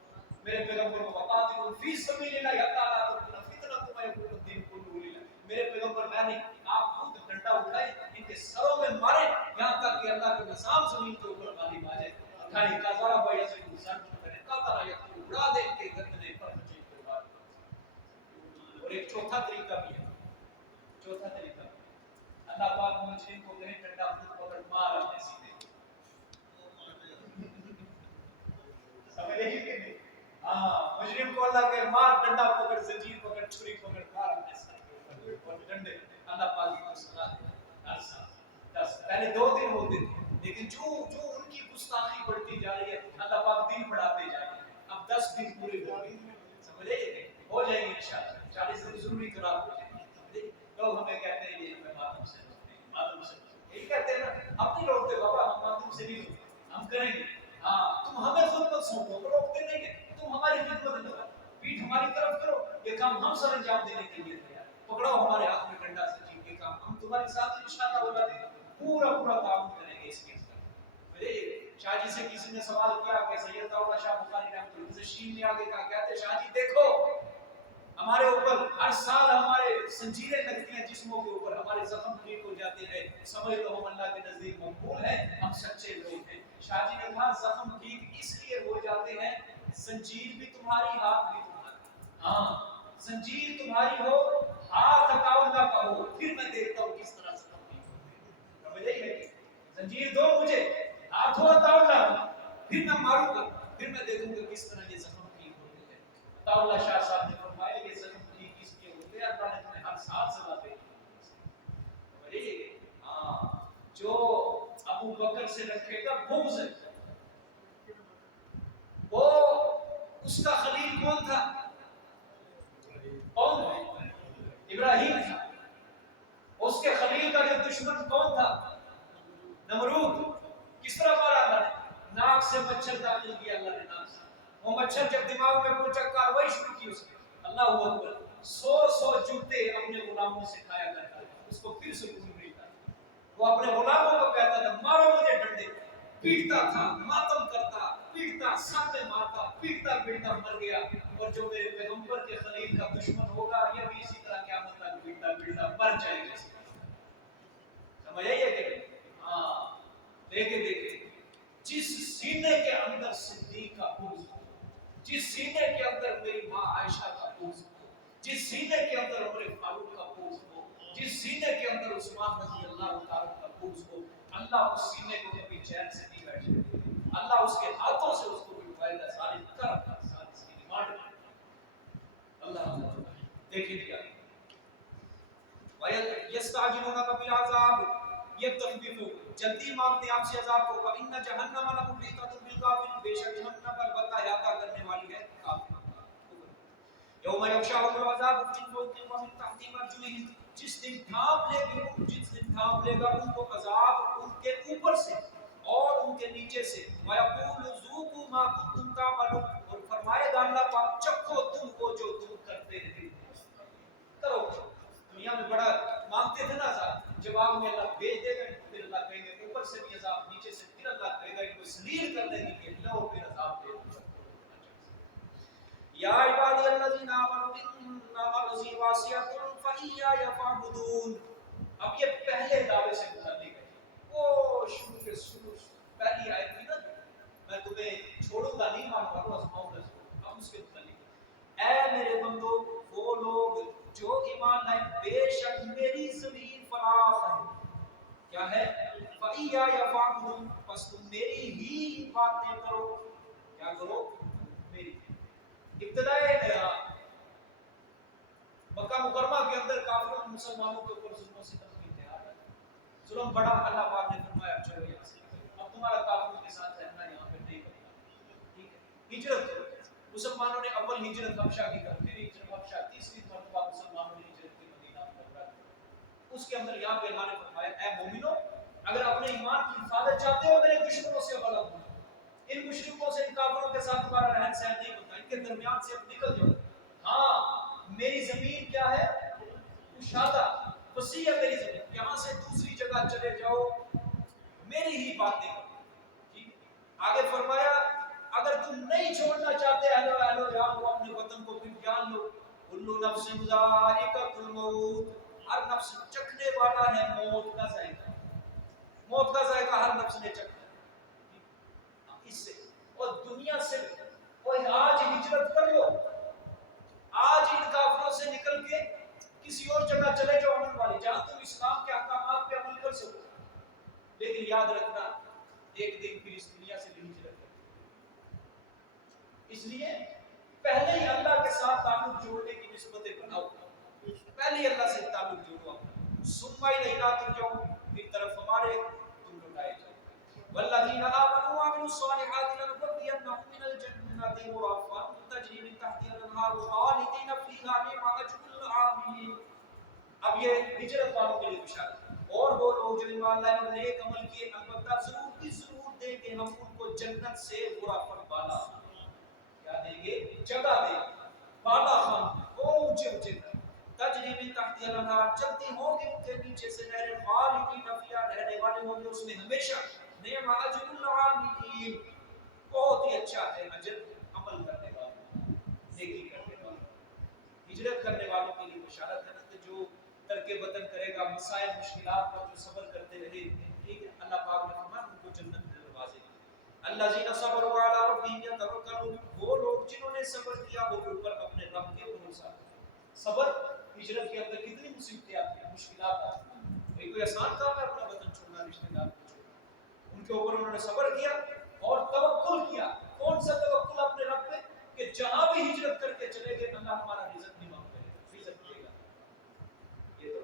میرے پیغمبر کو بتا دو فی سبیل اللہ یا تعالی فتنہ تم یکون الدین کلہ للہ. میرے پیغمبر میں نے آپ خود ڈنڈا اٹھائے ان کے سروں میں مارے یہاں تک کہ اللہ کے نظام زمین کے اوپر غالب آ جائے. کھائی کذا بھائی سے سر کرے قطرہ یا اڑا دے کے گردنے پر مجھے کے بعد. اور ایک چوتھا طریقہ بھی ہے. چوتھا طریقہ اللہ پاک مجھے کو کہیں ڈنڈا خود پکڑ مار اپنے سینے. سمجھے ہی کہ نہیں. ہاں مجرم کو اللہ کے مار ڈنڈا پکڑ زنجیر پکڑ چھری پکڑ مار اپنے سینے اور ڈنڈے. اللہ پاک کو سنا دے ہر سال 10 پہلے 2 دن ہوتے تھے لیکن جو ان کی گستاخی بڑھتی جا رہی ہے اللہ پاک دن بڑھاتے جا رہے ہیں. اب 10 دن پورے ہو گئے. سمجھے ہو جائیں گے انشاءاللہ 40 دن ضروری قرار ہو جائیں گے. سمجھے لوگ ہمیں کہتے ہیں یہ میں ماتم سے ماتم سے یہی کہتے ہیں نا اپنی روکتے بابا ہم ماتم سے نہیں روکتے ہم کریں گے. ہاں تم ہمیں خدمت سونپو روکتے نہیں ہیں تم ہماری خدمت کرو پیٹھ ہماری طرف کرو یہ کام ہم سر انجام دینے کے لیے تیار. پکڑو ہمارے ہاتھ میں ڈنڈا سے جیت کے کام ہم تمہارے ساتھ انشاءاللہ ہوگا دیں پورا تعاون کریں گے اس کے ساتھ. میرے شاہ جی سے کسی نے سوال کیا کہ سید داؤد شاہ بخاری رحمۃ اللہ علیہ شین نے آگے کہا کہتے شاہ جی دیکھو ہمارے اوپر ہر سال ہمارے زنجیریں لگتی ہیں جسموں کے اوپر ہمارے زخم ٹھیک ہو جاتے ہیں سمجھ تو ہم اللہ کے نزدیک مقبول ہیں ہم سچے لوگ ہیں. شاہ جی نے کہا زخم ٹھیک اس لیے ہو جاتے ہیں زنجیر بھی تمہاری ہاتھ بھی تمہارا. ہاں زنجیر تمہاری ہو ہاتھ ہٹاؤ اللہ کا ہو پھر میں دیکھتا ہوں کس طرح زخم ٹھیک ہوتے ہیں. زنجیر دو مجھے ہاتھ ہٹاؤ اللہ پھر میں ماروں گا پھر میں دیکھوں گا کس طرح یہ زخم ٹھیک ہوتے ہیں. عطا اللہ شاہ صاحب نے فرمایا یہ زخم ٹھیک اس لیے ہوتے ہیں اللہ نے تمہیں ہر سال سزا دے دی. ہاں جو ابو بکر سے رکھے گا بغض وہ اس کا خلیل کون تھا؟ کون؟ ابراہیم تھا. اس کے خلیل کا جو دشمن کون تھا؟ نمرود. کس طرح مارا اللہ نے؟ ناک سے مچھر داخل کیا اللہ نے ناک سے. وہ مچھر جب دماغ میں پہنچا کاروائی شروع کی اس نے اللہ اکبر 100 جوتے اپنے غلاموں سے کھایا کرتا تھا اس کو پھر سکون ملتا. وہ اپنے غلاموں کو کہتا تھا مارو مجھے ڈنڈے. پیٹتا تھا ماتم کرتا پیٹتا سب میں مارتا پیٹتا مر گیا. اور جو میرے پیغمبر کے خلیل کا دشمن ہوگا یہ بھی اسی طرح قیامت تک پیٹتا مر جائے گا. سمجھ آئیے کہ ہاں دیکھیں جس سینے کے اندر صدیق کا بغض ہو جس سینے کے اندر میری ماں عائشہ کا بغض ہو جس سینے کے اندر عمر فاروق کا بغض ہو جس سینے کے اندر عثمان رضی اللہ تعالی کا بغض ہو اللہ اس سینے کو کبھی چین سے نہیں بیٹھنے دے. اللہ اس کے ہاتھوں سے اس کو بٹھائے گا ساری طرف ساری اس کی ڈیمانڈ اللہ دیکھیں کیا وَيَسْتَعْجِلُونَكَ بِالْعَذَابِ یہ تخفیف جلدی مانگتے ہیں آپ سے عذاب کو وَإِنَّ جَهَنَّمَ لَمُحِيطَةٌ بِالْكَافِرِينَ بے شک جہنم البتہ احاطہ کرنے والی ہے کافروں. یوم یغشاہم العذاب من فوقہم ومن تحت ارجلہم جس دن ڈھانپ لے گا ان کو عذاب ان کے اوپر سے اور ان کے نیچے سے وَيَقُولُ ذُوقُوا مَا كُنتُمْ تَعْمَلُونَ اور فرمائے گا اللہ پاک چکھو تم کو جو تم کرتے رہے کرو. دنیا میں بڑا مانگتے تھے نا عذاب جواب میں اللہ بھیج دے گا پھر اللہ کہیں گے اوپر سے بھی عذاب نیچے سے پھر اللہ کہے گا ان کو ذلیل کر دیں گے لو پھر عذاب دے دو. یا عبادی الذین آمنوا ان ارضی واسعۃ فإیایا فاعبدون. اب یہ پہلے دعوے سے متعلق ہے وہ شروع پہلی آیت تھی نا میں تمہیں چھوڑوں گا نہیں مانوں گا آزماؤں گا. اب اس کے متعلق اے میرے بندو وہ لوگ جو ایمان لائے بے شک میری زمین فراخ ہے کیا ہے فإیایا فاعبدون پس تم میری ہی باتیں کرو. کیا کرو؟ میری ابتدائے مسلمانوں کے اوپر ظلم و ستم کی تیار ہے. ظلم بڑا. اللہ پاک نے فرمایا چلو یہاں سے اب تمہارا کافروں کے ساتھ رہنا یہاں پہ نہیں بنتا. ٹھیک ہے ہجرت کرو. مسلمانوں نے اول ہجرت حبشہ کی طرف, پھر ہجرت حبشہ, تیسری مرتبہ مسلمانوں نے ہجرت کی مدینہ منورہ. اس کے اندر یہاں پہ اللہ نے فرمایا اے مومنو اگر اپنے ایمان کی حفاظت چاہتے ہو میرے دشمنوں سے غلط ہو, ان مشرکوں سے, ان کافروں کے ساتھ تمہارا رہن سہن نہیں ہوتا, ان کے درمیان سے اب نکل جاؤ. ہاں میری زمین کیا ہے, کشادہ وسیع ہے میری زمین, یہاں سے دوسری جگہ چلے جاؤ, میری ہی باتیں کرو. ٹھیک ہے. آگے فرمایا اگر تم نہیں چھوڑنا چاہتے اہلو یار اپنے وطن کو, پھر جان لو کلو نفس ذائقۃ الموت, ہر نفس چکھنے والا ہے موت کا ذائقہ. موت کا ذائقہ ہر نفس نے چکھا ہے. اس سے اور دنیا سے کوئی آج ہجرت کر لو, آج ان کافروں سے نکل کے کسی اور جگہ چلے جاؤ امن والی, جہاں تم اسلام کے احکامات پہ عمل کر سکو. لیکن یاد رکھنا ایک دن پھر اس دنیا سے بھی ہجرت کرو. اس لیے پہلے ہی اللہ کے ساتھ تعلق جوڑنے کی نسبتیں بناؤ, پہلے ہی اللہ سے تعلق جوڑو. ثم الینا ترجعون, پھر طرف ہمارے تم لوٹائے جاؤ. والذین آمنوا وعملوا الصالحات لنبوئنهم من الجنة غرفا تجری من تحتها الانہار خالدین فیہا نعم اجر العاملین. اب یہ ہجرت والوں کے لیے بشارت. اور وہ لوگ جو ایمان لائے اور نیک عمل کیے البتہ ضرور کی ضرور دیں گے ہم ان کو جنت سے غرفا بالا. کیا دیں گے؟ جگہ دیں گے, بالا خان, اونچے اونچے تجری من تحتها الانہار, چلتی ہوں گی ان کے نیچے سے نہریں, خالدین فیہا, رہنے والے ہوں گے اس میں ہمیشہ. نعم اجر العاملین, بہت ہی اچھا ہے اجر عمل کرنے والوں, نیکی کرنے والوں. ہجرت کرنے والوں کے لیے بشارت ہے نا کہ جو ترک وطن کرے گا, مسائل مشکلات پر جو صبر کرتے رہے, ٹھیک ہے, اللہ پاک نے فرمایا ان کو جنت کے دروازے. الذین صبروا علی ربہم یتوکلون, وہ لوگ جنہوں نے صبر کیا وہ اوپر اپنے رب کے بھروسہ. صبر ہجرت کے اندر کتنی مصیبتیں آتی ہیں, مشکلات آتی ہیں. کوئی آسان کام ہے اپنا وطن چھوڑنا, رشتہ دار کو چھوڑنا. ان کے اوپر انہوں نے صبر کیا اور توکل کیا. کون سا توکل؟ اپنے رب پہ, کہ جہاں بھی ہجرت کر کے چلے گئے اللہ ہمارا رزق نہیں مانگ کرے گا, رزق دے گا. یہ تو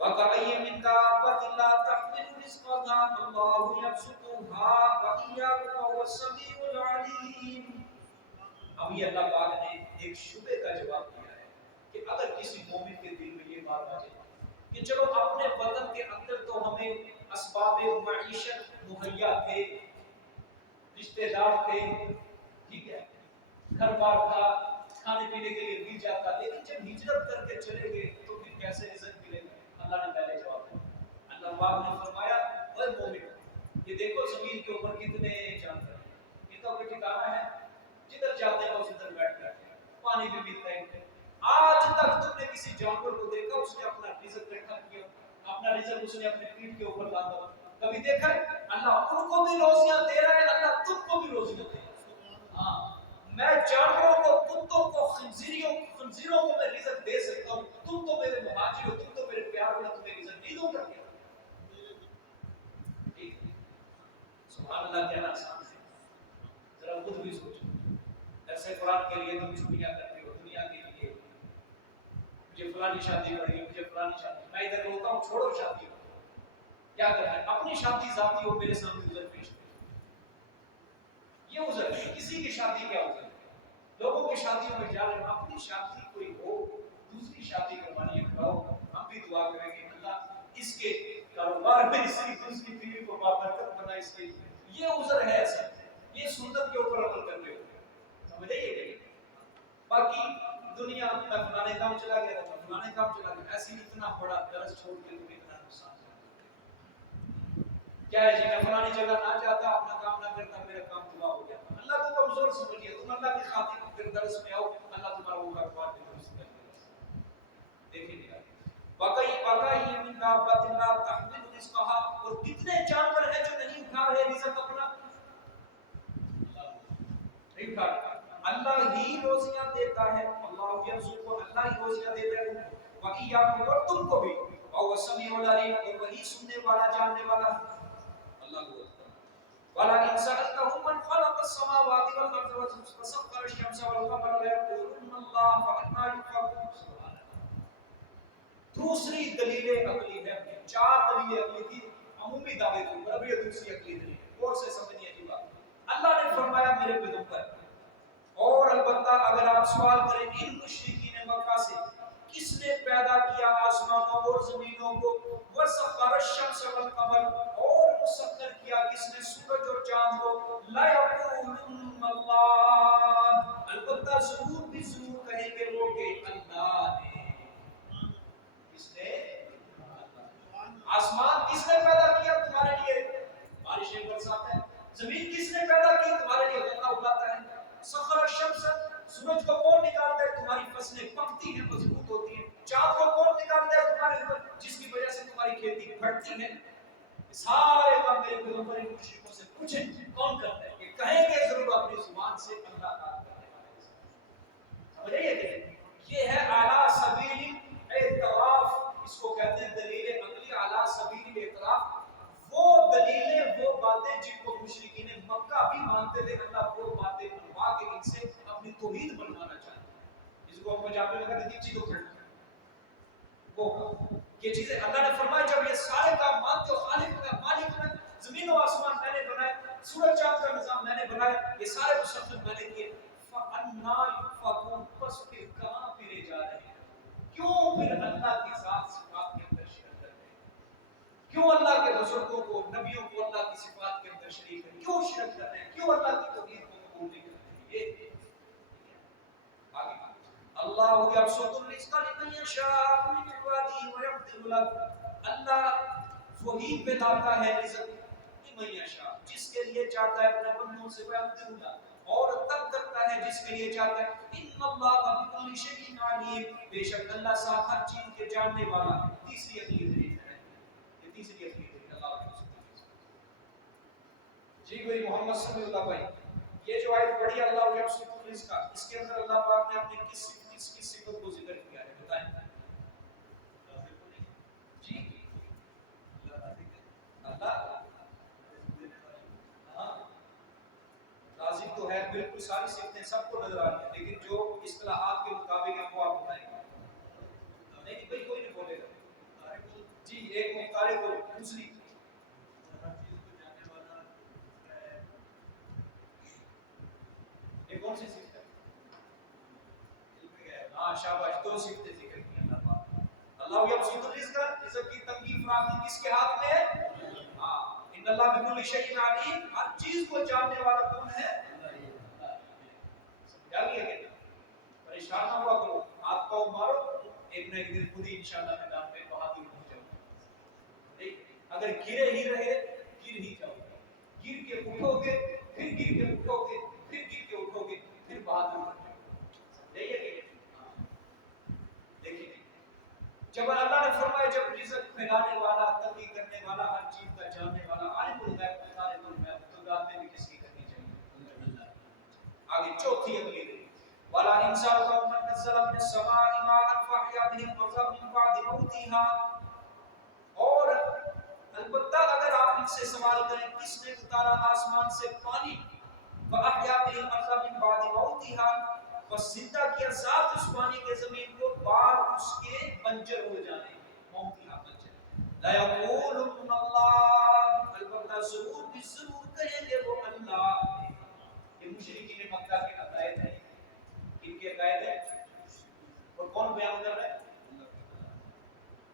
وَكَأَيٍّ مِّن دَابَّةٍ لَّا تَحْمِلُ رِزْقَهَا اللَّهُ يَرْزُقُهَا وَإِيَّاكُمْ وَهُوَ السَّمِيعُ الْعَلِيمُ. اب یہ اللہ پاک نے ایک شبہ کا جواب دیا ہے کہ اگر کسی مومن کے دل میں یہ بات آ جائے کہ چلو اپنے وطن کے اندر تو ہمیں اسباب معیشت مہیا تھے, رشتہ دار تھے, ٹھیک ہے, گھر بار تھا, کھانے پینے کے لیے مل جاتا, لیکن جب ہجرت کر کے چلے گئے تو پھر کیسے رزق ملے گا؟ اللہ نے پہلے جواب دیا. اللہ پاک نے فرمایا اے مومن یہ دیکھو زمین کے اوپر کتنے جانور ہیں, ان کا کوئی ٹھکانہ ہے؟ جدھر جاتے ہیں اس ادھر بیٹھ جاتے ہیں, پانی بھی پیتے ہیں. آج تک تم نے کسی جانور کو دیکھا اس نے اپنا رزق اکٹھا کیا, اپنا رزق اس نے اپنے پیٹ کے اوپر لادا؟ کبھی دیکھا ہے؟ اللہ ان کو بھی روزیاں دے رہا ہے, اللہ تم کو بھی روزیاں دے رہا ہے. ہاں میں جانوروں کو, کتوں کو, خنزیروں کو میں رزق دے سکتا ہوں, تم تو میرے مہاجر ہو, تم تو میرے پیار ہو, میں تمہیں رزق نہیں دوں گا. سبحان اللہ, کہنا آسان ہے, ذرا خود بھی سوچو. ایسے قرآن کے لیے تم چھٹیاں کرتے ہو, دنیا کے لیے مجھے فلانی شادی کرنی ہے, مجھے فلانی شادی, میں ادھر بولتا ہوں چھوڑو شادی کو, کیا کرنا ہے؟ اپنی شادی ذاتی ہو میرے سامنے عذر پیش کرو. یہ عذر ہے, کسی کی شادی کیا عذر ہے؟ لوگوں کی شادیوں میں جا رہے ہیں, اپنی شادی کوئی ہو, دوسری شادی کروانی ہے کراؤ. ہم بھی دعا کریں گے اللہ اس کے کاروبار میں اس کی دوسری بیوی کو بابرکت بنا. اس کے یہ عذر ہے, ایسا یہ سنت کے اوپر عمل کر رہے ہو, سمجھے یہ نہیں. باقی دنیا میں فلانے کام چلا گیا تھا, فلانے کام چلا گیا, ایسی اتنا بڑا درس چھوڑ کے تمہیں اتنا نقصان کیا ہے جی؟ میں فلانی جگہ نہ جاتا, اپنا کام نہ کرتا, میرا کام تباہ ہو گیا. اللہ کو کمزور سمجھیے, تم اللہ کی خاطر پھر درس میں آؤ, اللہ تمہارا وہ کاروبار بھی درست کر دے گا. دیکھیں گے وَكَأَيٍّ مِّن دَابَّةٍ لَّا تَحْمِلُ رِزْقَهَا, اور کتنے جانور ہیں جو نہیں اٹھا رہے رزق اپنا, نہیں اٹھا رہے. اللہ ہی روزیاں دیتا ہے, اللہ یرزق, اللہ ہی روزیاں دیتا ہے ان کو, وَإِيَّاكُمْ, اور تم کو بھی, وَهُوَ السَّمِيعُ الْعَلِيمُ, اور وہی سننے والا جاننے والا اللہ کو. وَلَئِن سَأَلْتَهُم مَّنْ خَلَقَ السَّمَاوَاتِ وَالْأَرْضَ وَسَخَّرَ الشَّمْسَ وَالْقَمَرَ لَيَقُولُنَّ اللَّهُ فَأَنَّىٰ يُؤْفَكُونَ. دوسری دلیل عقلی ہے، چار دلیل عقلی تھی عمومی دعوے کے اوپر، اب یہ دوسری عقلی دلیل اور سے سمجھنی ہے بات۔ اللہ نے فرمایا میرے پیغمبر، اور البتہ اگر آپ سوال کریں ان مشرکین مکہ سے کس نے پیدا کیا آسمانوں اور زمینوں کو، وسخر الشمس والقمر، اور مسخر کیا کس نے سورج اور چاند کو، لا یقولن اللہ، البتہ ضرور بھی ضرور کہیں گے وہ کہ اللہ نے۔ کس نے؟ آسمان کس نے پیدا کیا تمہارے لیے؟ بارشیں برساتا ہے۔ زمین کس نے پیدا کی تمہارے لیے؟ غلہ اگاتا ہے۔ سخر الشمس، سورج کو کون نکالتا ہے؟ تمہاری فصلیں پکتی ہیں، مضبوط ہوتی ہیں۔ چاند کو کون نکالتا ہے تمہارے اوپر؟ جس کی وجہ سے تمہاری کھیتی بڑھتی ہے۔ سارے کام میرے پیغمبر ان مشرکوں سے پوچھیں کون کرتا ہے؟ یہ کہیں گے ضرور اپنی زبان سے اللہ تعالیٰ کرنے والے سے۔ سمجھ رہی ہے کہ یہ ہے اعلیٰ سبیل اعتراف، اس کو کہتے ہیں دلیل عقلی اعلیٰ سبیل اعتراف۔ وہ دلیلیں، وہ باتیں جن کو مشرکین مکہ بھی مانتے تھے، اللہ وہ باتیں بنوا کے ان سے اپنی توحید بنوانا چاہتے ہیں۔ اس کو پنجابی میں کہتے ہیں چیزوں کھڑنا، وہ یہ چیزیں اللہ نے فرمایا جب یہ سارے کام مانتے ہو، خالق کا مالک میں، زمین و آسمان میں نے بنائے، سورج چاند کا نظام میں نے بنایا، یہ سارے مسخر میں نے کیے، فَأَنَّا يُؤْفَكُونَ، بس پھر کہاں پھرے جا رہے ہیں؟ کیوں پھر اللہ کی ذات صفات کے اندر شرک کرتے ہیں؟ کیوں اللہ کے بزرگوں کو، نبیوں کو اللہ کی صفات کے اندر شریک ہے؟ کیوں شرک کرتے ہیں؟ کیوں اللہ کی توحید کو قبول نہیں کرتے ہیں؟ یہ آگے اللہ یبسط الرزق لمن یشاء من عباده ويقدر له، اللہ وہی پھیلاتا ہے رزق لمن یشاء، جس کے لیے چاہتا ہے اپنے بندوں سے، ويقدر له، اور تب کرتا ہے جس کے لیے چاہتا ہے۔ ان اللہ بكل شيء علیم، بے شک اللہ ساتھ ہر چیز کے جاننے والا ہے۔ تیسری عقلی دلیل ہے، یہ تیسری عقلی دلیل اللہ کی جی کوئی محمد صلی اللہ بھائی، یہ جو آیت پڑھی اللہ یبسط الرزق، اس کے اندر اللہ پاک نے اپنے کس صفت کو ذکر کیا ہے بتائیں؟ جی اللہ ہاں رازق تو ہے، بالکل ساری صفتیں سب کو نظر آ رہی ہیں، لیکن جو اصطلاحات کے مطابق ہے وہ آپ بتائیں گے؟ نہیں بھائی کوئی نہیں بولے گا جی، ایک مختار کو دوسری یہ کون سی صفت ہے؟ ہاں شاباش، دو صفتیں ذکر کی اللہ پاک۔ اللہ یبسط الرزق، رزق کی تنگی فراہمی کس کے ہاتھ میں ہے؟ ہاں ان اللہ بكل شيء علیم، ہر چیز کو جاننے والا کون ہے؟ سمجھا گیا کہ پریشان نہ ہوا کرو، آپ کو مارو، ایک نہ ایک دن خود ہی انشاءاللہ میدان میں بہادر ہو جاؤ گے۔ اگر گرے ہی رہے گر ہی جاؤ گے، گر کے اٹھو گے، پھر گر کے اٹھو گے، پھر گر کے اٹھو گے، پھر بہادر ہو جاؤ گے۔ یہی ہے کہ دیکھیں جب اللہ نے فرمایا جب رزق پھیلانے والا، تنگی کرنے والا، ہر چیز کا جاننے والا، عالم الغیب خالق الغیب، تو باتیں بھی کس کی کرنی چاہیے؟ آگے چوتھی اگلی دلیل، والا انسان کا من نزل من السماء ماء فاحيا به الارض من بعد موتها، اور البتہ اگر آپ ان سے سوال کریں کس نے اتارا آسمان سے پانی، فاحيا به الارض من بعد موتها، بس زندہ کیا ساتھ اس پانی کے زمین کو بعد اس کے بنجر ہو جانے، موتها بنجر، لا یقولن اللہ، البتہ ضرور بھی ضرور کہیں گے وہ اللہ ہے۔ یہ مشرکین مکہ کے عقائد ہیں، ان کے عقائد ہیں، اور کون بیان کر رہا ہے؟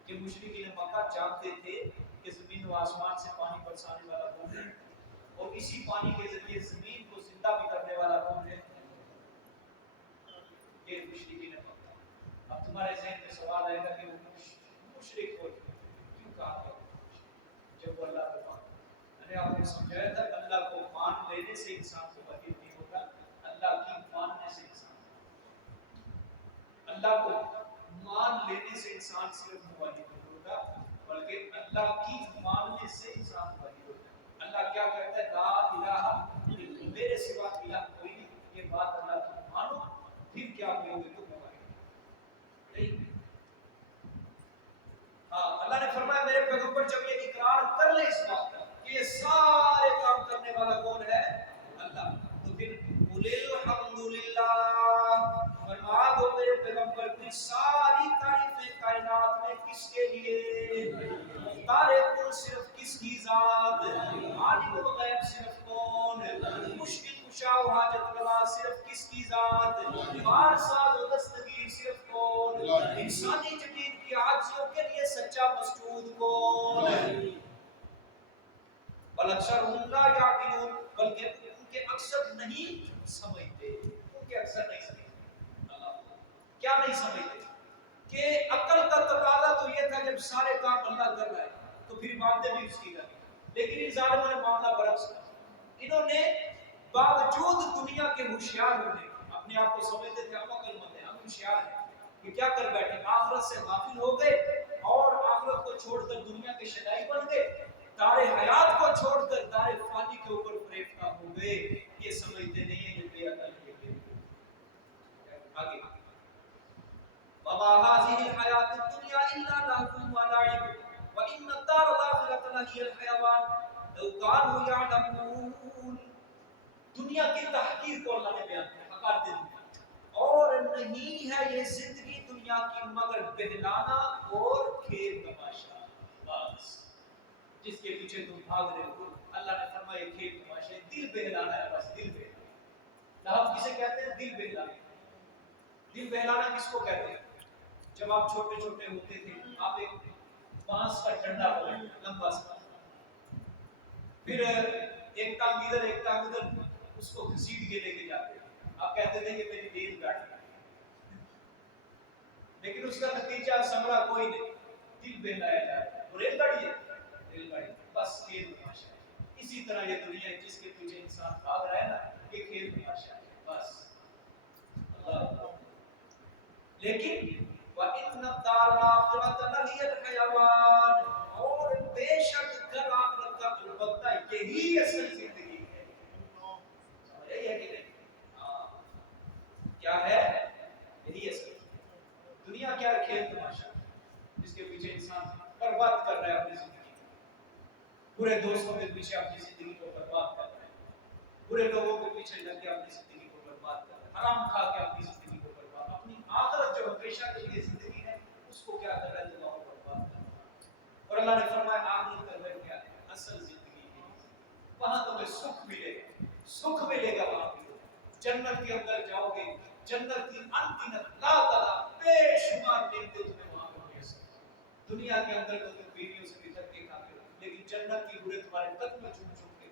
کہ مشرکین مکہ جانتے تھے کہ زمین و آسمان سے پانی برسانے والا کون ہے، اور اسی پانی کے ذریعے زمین کو زندہ بھی کرنے والا کون ہے؟ یہ مشرکین مکہ۔ اب تمہارے ذہن میں سوال آئے گا کہ وہ مشرک ہو کیوں کہا گیا جب وہ اللہ کو مانتے؟ میں نے آپ کو سمجھایا تھا اللہ کو مان لینے سے انسان کو وحید نہیں ہوتا، اللہ کی ماننے سے انسان، اللہ کو مان لینے سے انسان صرف موحد نہیں ہوتا، بلکہ اللہ کی ماننے سے انسان موحد ہوتا ہے۔ اللہ کیا کہتا ہے؟ لا الہ الا میرے سوا الہ کوئی نہیں، یہ بات اللہ کو مانو، پھر کیا کہو گے تو موحد نہیں۔ ہاں اللہ نے فرمایا میرے پیغمبر جب یہ اقرار کر لے اس بات کا کہ یہ سارے کام کرنے والا کون ہے؟ اللہ، تو پھر قل الحمدللہ، فرما دو میرے پیغمبر کی ساری تعریفیں کائنات میں کس کی ذات، کارساز و دستگیر صرف کون؟ انسانی جبین کی عاجزیوں کے لیے سچا مسجود کون؟ بل اکثرهم لا یعقلون، بلکہ ان کے اکثر نہیں سمجھتے، ان کے اکثر نہیں سمجھتے۔ اللہ کیا نہیں سمجھتے کہ عقل کا تقاضا تو یہ تھا جب سارے کام اللہ کر رہا ہے تو پھر عبادتیں بھی اس کی کریں، لیکن ان ظالموں نے معاملہ برعکس کیا۔ انہوں نے باوجود دنیا کے ہوشیار ہونے، اپنے آپ کو سمجھتے تھے ہم عقل مند ہیں، ہم ہوشیار ہیں، یہ کیا کر بیٹھے، آخرت سے غافل ہو گئے اور آخرت کو چھوڑ کر دنیا کے شدائی بن گئے، دار حیات کو چھوڑ کر دار فانی کے اوپر فریفتہ ہو گئے۔ یہ سمجھتے نہیں ہیں، یہ بے عقل ہے۔ آگے وما هذه الحیات الدنیا الا لهو ولعب وان الدار الاخرة لهي الحیوان لو كانوا يعلمون۔ دنیا کی تحقیر کو اللہ نے بیان کیا، حقارت دنیا، اور نہیں ہے یہ زندگی دنیا کی مگر بہلانا اور کھیل تماشا، بس جس کے پیچھے تم بھاگ رہے ہو۔ اللہ نے فرمایا کھیل تماشا، دل بہلانا ہے، بس دل بہلانا۔ لہو کسے کہتے ہیں؟ دل بہلانا۔ دل بہلانا کس کو کہتے ہیں؟ جب آپ چھوٹے چھوٹے ہوتے تھے، آپ ایک بانس کا ڈنڈا پکڑتے لمبا سا، پھر ایک ٹانگ ادھر ایک ٹانگ ادھر، اس کو گھسیٹ کے لے کے جاتے، آپ کہتے تھے کہ میری ریل گاڑی، لیکن اس کا نتیجہ ثمرہ کوئی نہیں، دل بہلایا جاتا ہے۔ وہ ریل گاڑی ہے، ریل گاڑی بس کھیل تماشا ہے۔ اسی طرح یہ دنیا ہے جس کے پیچھے انسان بھاگ رہا ہے نا، یہ کھیل تماشا ہے بس۔ اللہ لیکن وَإِنَّ الدَّارَ الْآخِرَةَ لَهِيَ الْحَيَوَانُ، اور بے شک گھر آخرت کا البتہ یہی اصل زندگی ہے۔ یہی ہے کہ نہیں؟ کیا ہے؟ یہی اصل دنیا کیا ہے؟ کھیل تماشا جس کے پیچھے انسان برباد کر رہا ہے اپنی زندگی کو، برے دوستوں کے پیچھے اپنی زندگی کو برباد کر رہا ہے، برے لوگوں کے پیچھے لگ کے اپنی زندگی کو برباد کر رہا ہے، حرام کھا کے اپنی زندگی کو برباد، اپنی آخرت جو ہمیشہ کے لیے زندگی ہے اس کو کیا کر رہا ہے؟ دعا برباد کر رہا ہے۔ اور اللہ نے فرمایا آخرت کا گھر کیا ہے؟ اصل زندگی ہے، وہاں تمہیں سکھ ملے گا، سکھ ملے گا وہاں پہ، جنت کے اندر جاؤ گے، جنت کی انگنت لا تعالی بے شمار نعمتیں تمہیں وہاں پر میسر۔ دنیا کے اندر تو تم بیویوں سے بھی دھکے کھاتے ہو، لیکن جنت کی بڑے تمہارے قدم میں چوم چوم کے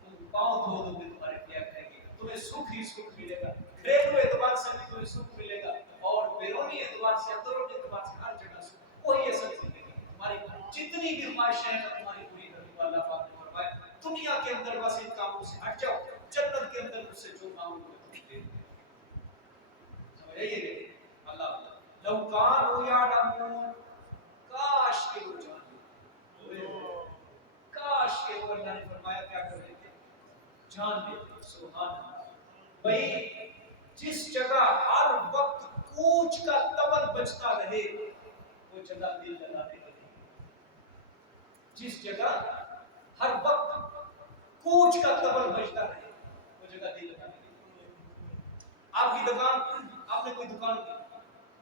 تم پاؤں دھو دو گے، تمہارے پیار رہیں گے، تمہیں سکھ ہی سکھ ملے گا، گھریلو اعتبار سے بھی تمہیں سکھ ملے گا، اور بیرونی اعتبار سے، اندرونی اعتبار سے ہر جگہ سکھ، وہی اصل زندگی ہے۔ تمہاری جتنی بھی خواہشیں ہیں تمہاری پوری کرنے کو اللہ پاک نے فرمایا، دنیا کے اندر بس ان کاموں سے ہٹ جاؤ، جنت کے اندر اس سے جو مانگو گے تم دے دوں۔ سمجھ آئیے اللہ لو کانوا یعلمون، کاش کہ وہ جان، کاش کہ وہ، اللہ نے فرمایا کیا کر لیتے؟ جان لیتے۔ سبحان اللہ۔ بھائی جس جگہ ہر وقت کوچ کا تبر بجتا رہے وہ جگہ دل لگانے کا نہیں، جس جگہ ہر وقت کوچ کا تبر بجتا رہے وہ جگہ دل لگانے کی۔ آپ کی دکان، آپ نے کوئی دکان کی،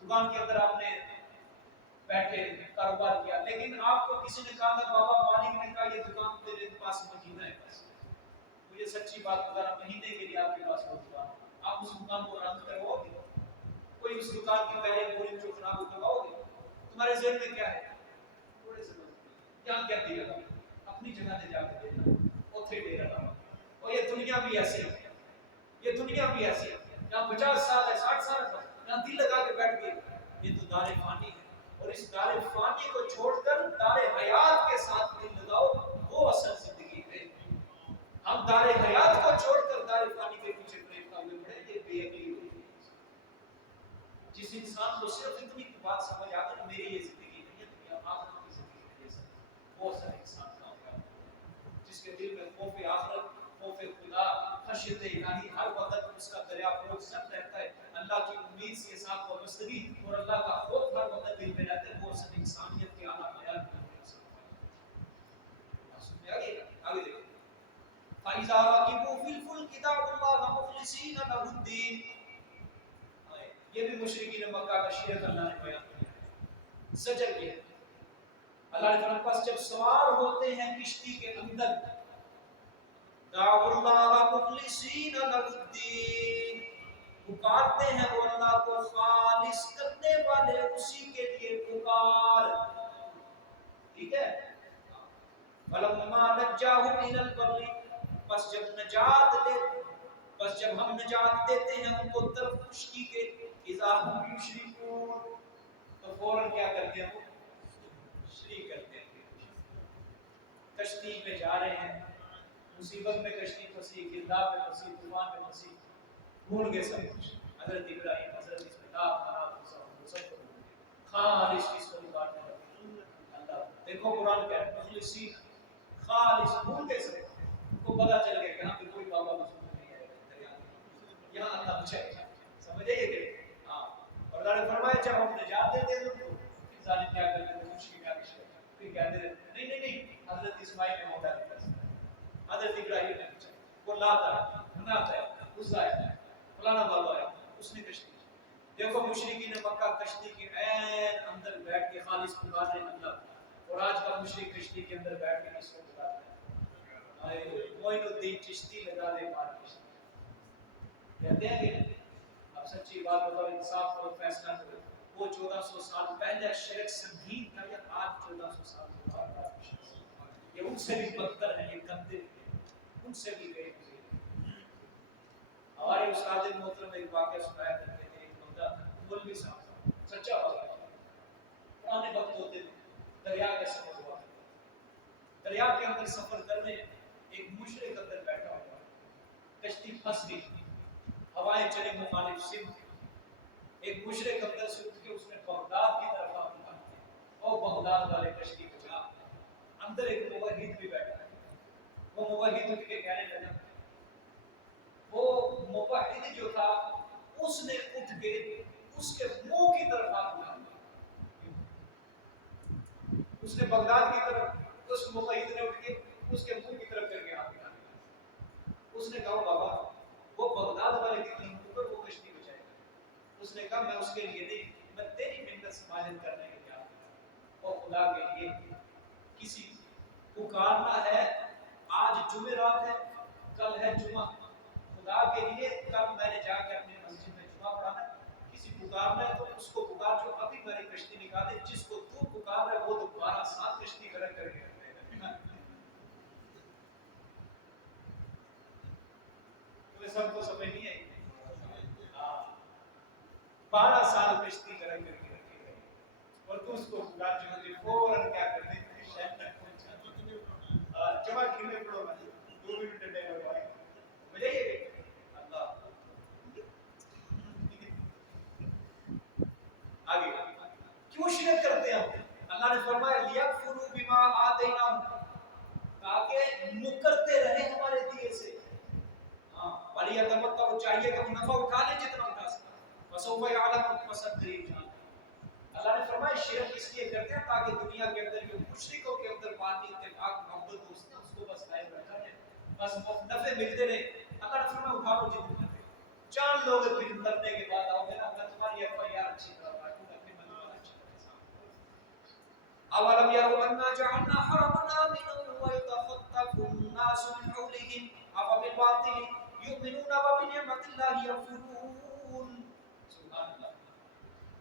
دکان کے اندر آپ نے بیٹھے کاروبار کیا، لیکن آپ کو کسی نے کہا تھا، بابا مالک نے کہا یہ دکان تیرے پاس مہینہ ہے، بس مجھے سچی بات بتا، مہینے کے لیے آپ کے پاس وہ دکان، آپ اس دکان کو رنگ کرواؤ گے؟ کوئی اس دکان کی پہلے بولی جو خراب ہو کرواؤ گے؟ تمہارے ذہن میں کیا ہے؟ تھوڑے سے کیا کیا دے رہا اپنی جگہ سے جا کے دینا، اوتھے دے رہا۔ اور یہ دنیا بھی ایسے ہے، یہ دنیا بھی ایسے ہے، یہاں 50 سال ہے، 60 سال ہے، یہاں دل لگا کے بیٹھ گئے، یہ تو دار فانی ہے، اور اس دار فانی کو چھوڑ کر دار حیات کے ساتھ دل لگاؤ، وہ اصل زندگی ہے۔ ہم دار حیات کو چھوڑ کر دار فانی کے پیچھے پریشان ہوئے پڑے، یہ بے عقلی ہوئی ہے۔ جس انسان کو صرف اتنی بات سمجھ آ کر میری یہ زندگی نہیں ہے، دنیا آخرت کی زندگی ہے، وہ سب انسان کامیاب ہے جس کے دل میں خوف آخرت، خوف خدا، خشیت الہی ہر وقت اس کا دریا پروزت رہتا ہے، اللہ کی امید کے ساتھ وابستگی اور اللہ کا خوف ہر وقت دل میں رہتا ہے، وہ سب انسانیت کے اعلیٰ معیار پر آگے دیکھیں فَإِذَا رَكِبُوا فِي الْفُلْكِ دَعَوُا اللَّهَ مُخْلِصِينَ لَهُ الدِّينَ۔ یہ بھی مشرکین مکہ کا شرک اللہ نے بیان کیا، زجر کیا۔ اللہ نے فرمایا پس جب سوار ہوتے ہیں کشتی کے اندر، دعوا اللہ مخلصین لہ الدین، پکارتے ہیں وہ اللہ کو خالص کرنے والے اسی کے لیے پکار. ٹھیک ہے. وَلَمَّا نَجَّاهُمْ إِلَى الْبَرِّ بس جب ہم نجات دیتے ہیں ان کو طرف خشکی کے اذا هم یشرکون تو فوراً کیا کرتے ہیں وہ شریک کرتے ہیں. کشتی میں جا رہے ہیں, مصیبت میں کشتی پھنسی, گرداب میں پھنسی, طوفان میں پھنسی, بھول گئے سب کچھ. حضرت ابراہیم, حضرت اسماعیل سب خالص کس کو پکارنے لگے اللہ. دیکھو قرآن کہتا ہے مخلصین خالص, بھول گئے سب کو پتہ چل گیا کہ ہاں کوئی بابا مسلم نہیں ہے دریا میں, یہاں اللہ بچائے. سمجھے یہ کہ ہاں. اور اللہ نے فرمایا جب ہم نجات دیتے ہیں ان کو ظالم کیا کرتے ہیں خوشی کیا کرتے ہیں پھر کہتے ہیں نہیں حضرت اسماعیل نے موتا نہیں کر سکتا, حضرت ابراہیم نے پوچھا, وہ لاتا ہے مناتا ہے عزا ہے فلانا بابا ہے اس نے کشتی. دیکھو مشرکین مکہ کشتی کے عین اندر بیٹھ کے خالص پکار رہے ہیں اللہ. اور آج کا مشرک کشتی کے اندر بیٹھ کے کس کو پکارتا ہے؟ معین الدین چشتی لگا دے پار کشتی. کہتے ہیں کہ اب سچی بات بتاؤ, انصاف اور فیصلہ کرو, وہ 1400 سال پہلے شرک سنگین تھا یا آج 1400 سال کے بعد؟ یہ ان سے بھی بدتر ہے, یہ گندے ان سے بھی گئے. ہمارے استاد محترم ایک واقعہ سنایا کرتے تھے. ایک بندہ مولوی صاحب سچا ہوتا ہے, پرانے وقت ہوتے تھے, دریا کا سفر ہوا, دریا کے اندر سفر کرنے ایک مشرک اندر بیٹھا ہوا, کشتی پھنس گئی, ہوائیں چلی مخالف سمت. ایک مشرک اندر سے اٹھ کے اس نے بغداد کی طرف آنا, اور بغداد والے کشتی کو جا, اندر ایک موحد بھی بیٹھا ہے. وہ موحد اٹھ کے کہنے لگا, وہ موحد جو تھا اس نے اٹھ کے اس کے منہ کی طرف ہاتھ اٹھا دیا. اس نے بغداد کی طرف, اس موحد نے اٹھ کے اس کے منہ کی طرف کر کے ہاتھ اٹھا دیا. اس نے کہا بابا وہ بغداد والے کی طرف اوپر وہ کشتی بچائے گا. اس نے کہا میں اس کے لیے نہیں, میں تیری محنت سماجت کرنے کے لیے آیا ہوں, اور خدا کے لیے کسی پکارنا ہے. آج جمعرات ہے, کل ہے جمعہ, خدا کے لیے کل میں نے جا کے اپنی مسجد میں جمعہ پڑھانا ہے. کسی پکارنا ہے تو اس کو پکار جو ابھی میری کشتی نکالے. جس کو تو پکار رہا ہے وہ تو 12 سال کشتی کر کے تمہیں سب کو سمجھ نہیں آئی. 12 سال کشتی کر کے رکھے گئے, اور تو اس کو پکار جو کہ فوراً کیا کرتے ہیں جمع کھیلنے پڑو نا 2 منٹ ڈے ہو گئے مجھے یہ اللہ آگے کیوں شرک کرتے ہیں؟ اللہ نے فرمایا لیکفروا بما آتیناہم, تاکہ مکرتے رہے ہمارے دیے سے. ہاں ولیتمتعوا, چاہیے کہ وہ نفع اٹھا لیں جتنا اٹھا سکیں. وسوف یعلمون, پسند قریب جان. اللہ نے فرمایا شرک اس لیے کرتے ہیں تاکہ دنیا کے اندر جو مشرکوں کے اندر باقی اتفاق محبت دوست ہیں اس کو بس قائم رکھا جائے, بس نفع ملتے رہے. اللہ نے فرمایا اٹھا لو جتنا. چاند لوگ پھر مرنے کے بعد آؤ گے نا, میں تمہاری FIR اچھی طرح کاٹوں گا, اپنے من میں اچھی طرح سامنے. اولم یروا انا جعلنا حرما آمنا ويتخطف الناس من حولهم افبالباطل یؤمنون وبنعمت اللہ یکفرون. سبحان اللہ.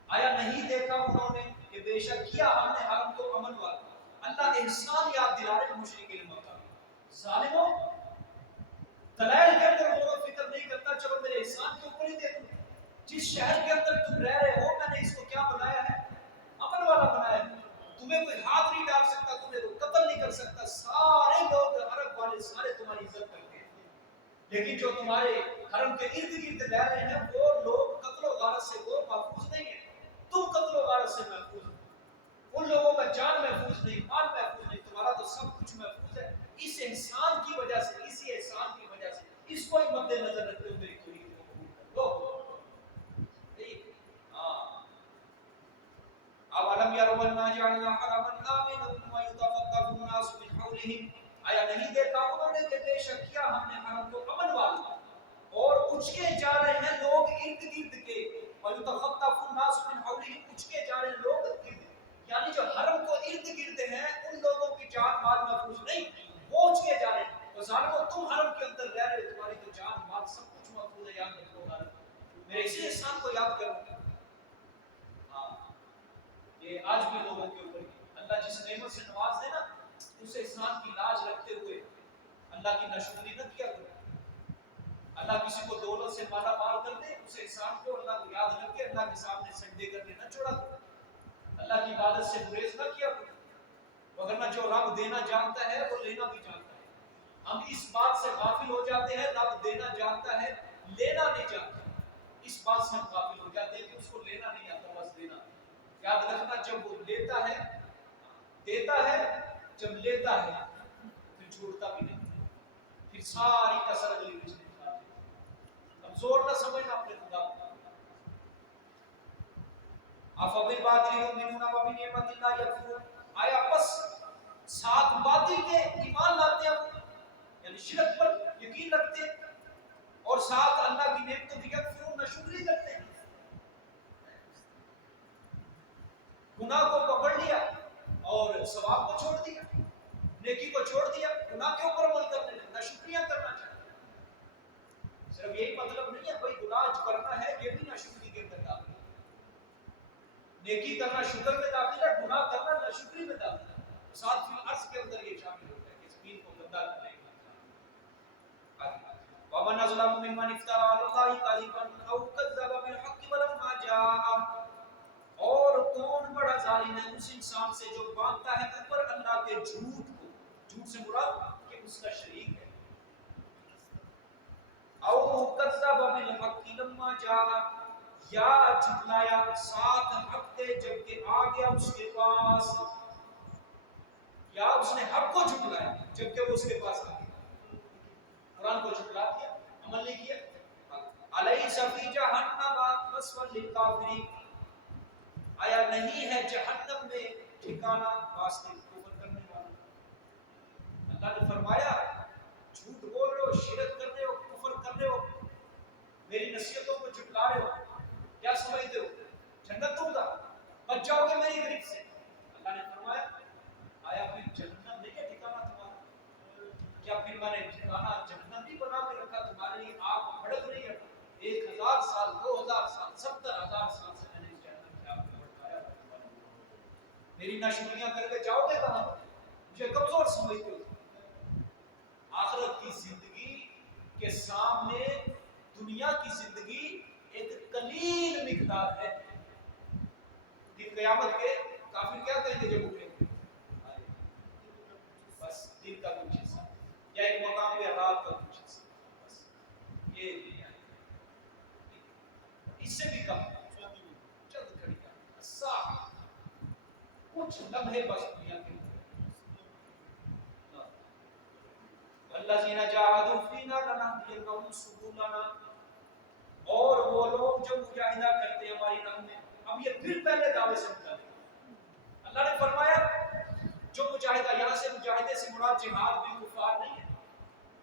آیا نہیں دیکھا انہوں نے کہ بے شک کیا ہم نے حرم کو امن والا. اللہ احسان یاد دلا رہے مشرکین مکہ. ظالموں, دلائل کے اندر غور و فکر نہیں کرتا, چلو میرے احسان کے اوپر ہی دیکھو. جس شہر کے اندر تم رہ رہے ہو میں نے اس کو کیا بنایا ہے, امن والا بنایا ہے. تمہیں کوئی ہاتھ نہیں ڈال سکتا, تمہیں کوئی قتل نہیں کر سکتا. سارے لوگ عرب والے سارے تمہاری عزت کرتے ہیں, لیکن جو تمہارے حرم کے ارد گرد رہ رہے ہیں وہ لوگ قتل و غارت سے وہ محفوظ نہیں ہیں. تم قتل و غارت سے محفوظ ہو. ان لوگوں کا جان محفوظ نہیں, مال محفوظ نہیں, تمہارا تو سب کچھ محفوظ ہے. اس احسان کی وجہ سے, اسی احسان کی وجہ سے اس کو ہی مد نظر رکھتے ہوئے میری توحید کو قبول کر لو. ہاں, اولم یروا انا جعلنا حرما آمنا ويتخطف الناس من حولهم, آیا نہیں دیکھا انہوں نے کہ بے شک کیا ہم نے حرم کو امن والا اور اچکے جا رہے ہیں لوگ ارد گرد کے. ويتخطف الناس من حولهم, اچکے جا رہے ہیں لوگ ارد, یعنی جو حرم کو ارد گرد ہیں ان لوگوں کی جان مال محفوظ نہیں, وہ اچکے جا رہے ہیں. تو ظالموں تم حرم کے اندر رہ رہے ہو, تمہاری تو جان مال سب کچھ محفوظ ہے. یاد رکھو میرے احسان کو یاد کرنا. ہاں یہ آج بھی لوگوں کے اوپر اللہ جس نعمت سے نواز دے نا اس احسان کی لاج رکھتے ہوئے اللہ کی ناشکری نہ کیا کرو. اللہ کسی کو دولت سے مالا مال کر دے اس احسان کو اللہ کو یاد رکھ کے اللہ کے سامنے سجدے کرنے نہ چھوڑا کرو. اللہ کی عبادت سے گریز نہ کیا کرو. وگرنہ جو رب دینا جانتا ہے وہ لینا بھی جانتا ہے. ہم اس بات سے غافل ہو جاتے ہیں رب دینا جانتا ہے لینا نہیں جانتا. اس بات سے ہم غافل ہو جاتے ہیں کہ اس کو لینا نہیں آتا بس دینا. یاد رکھنا جب وہ لیتا ہے دیتا ہے جب لیتا ہے پھر چھوڑتا بھی نہیں. پھر ساری کسر اگلی پیچھے نکال دیتا. کمزور نہ سمجھنا اپنے خدا کو. افبالباطل یؤمنون وبنعمت اللہ یکفرون. آیا بس ساتھ باطل کے ایمان لاتے ہیں یعنی شرک پر یقین رکھتے ہیں اور ساتھ اللہ کی نعمتوں کی یکفرون ناشکری کرتے ہیں. گناہ کو پکڑ لیا اور ثواب کو چھوڑ دیا, نیکی کو چھوڑ دیا, گناہ کے اوپر عمل کرنے لگے, ناشکریاں کرنا چاہتے ہیں. صرف یہی مطلب نہیں ہے بھائی گناہ جو کرنا ہے یہ بھی ناشکری کے اندر داخل ہے. نیکی کرنا شکر میں داخل ہے, گناہ کرنا ناشکری میں داخل ہے. ساتھ فی الارض کے اندر یہ شامل ہوتا ہے کہ زمین کو گندا کرنے کا. وَمَنْ أَظْلَمُ مِمَّنِ افْتَرَىٰ عَلَى اللَّهِ كَذِبًا أَوْ كَذَّبَ بِالْحَقِّ وَلَمَّا جَاءَهُ. اور کون بڑا ظالم ہے اس انسان سے جو باندھتا ہے اوپر اللہ کے جھوٹ کو. جھوٹ سے مراد کہ اس کا شریک ہے. او کذب بالحق لما جاء, یا جھٹلایا ساتھ حق کے جب کہ آ گیا اس کے پاس, یا اس نے حق کو جھٹلایا جب کہ وہ اس کے پاس آ گیا. قرآن کو جھٹلا دیا, عمل نہیں کیا. الیس فی جہنم مثوی للکافرین. آیا نہیں ہے جہنم میں ٹھکانہ واسطے کفر کرنے والوں. اللہ نے فرمایا جھوٹ بول رہے ہو, شرک کر رہے ہو, کفر کر رہے ہو, میری نصیحتوں کو جھٹلا رہے ہو, کیا سمجھتے ہو جنت دوں گا, بچ جاؤ گے میری گرفت سے. اللہ نے فرمایا آیا پھر جہنم نہیں ہے ٹھکانہ تمہارا؟ کیا پھر میں نے ٹھکانہ جہنم بھی بنا کے رکھا تمہارے لیے؟ آگ بھڑک رہی ہے 1000 سال 2000 سال 70000 سال سے میں نے اس جہنم کی آگ کو بھڑکایا. میری ناشکریاں کر کے جاؤ گے کہاں؟ مجھے کمزور سمجھتے ہو. آخرت کی زندگی کے سامنے دنیا کی زندگی ایک قلیل مقدار ہے. دن قیامت کے کافر کیا کہیں گے جب اٹھیں؟ بس دن کا کچھ حصہ یا ایک مقام پہ رات کا کچھ حصہ, بس یہ دنیا ہے. اس سے بھی کم چند گھڑیاں صاف کچھ لمحے بس دنیا کے. الذین جاہدوا فینا لنہدینہم سبلنا. اور وہ لوگ جو مجاہدہ کرتے ہیں ہماری راہ میں. اب یہ پھر پہلے دعوے سے متعلق اللہ نے فرمایا جو مجاہدہ, یہاں سے مجاہدے سے مراد جہاد بھی کفار نہیں ہے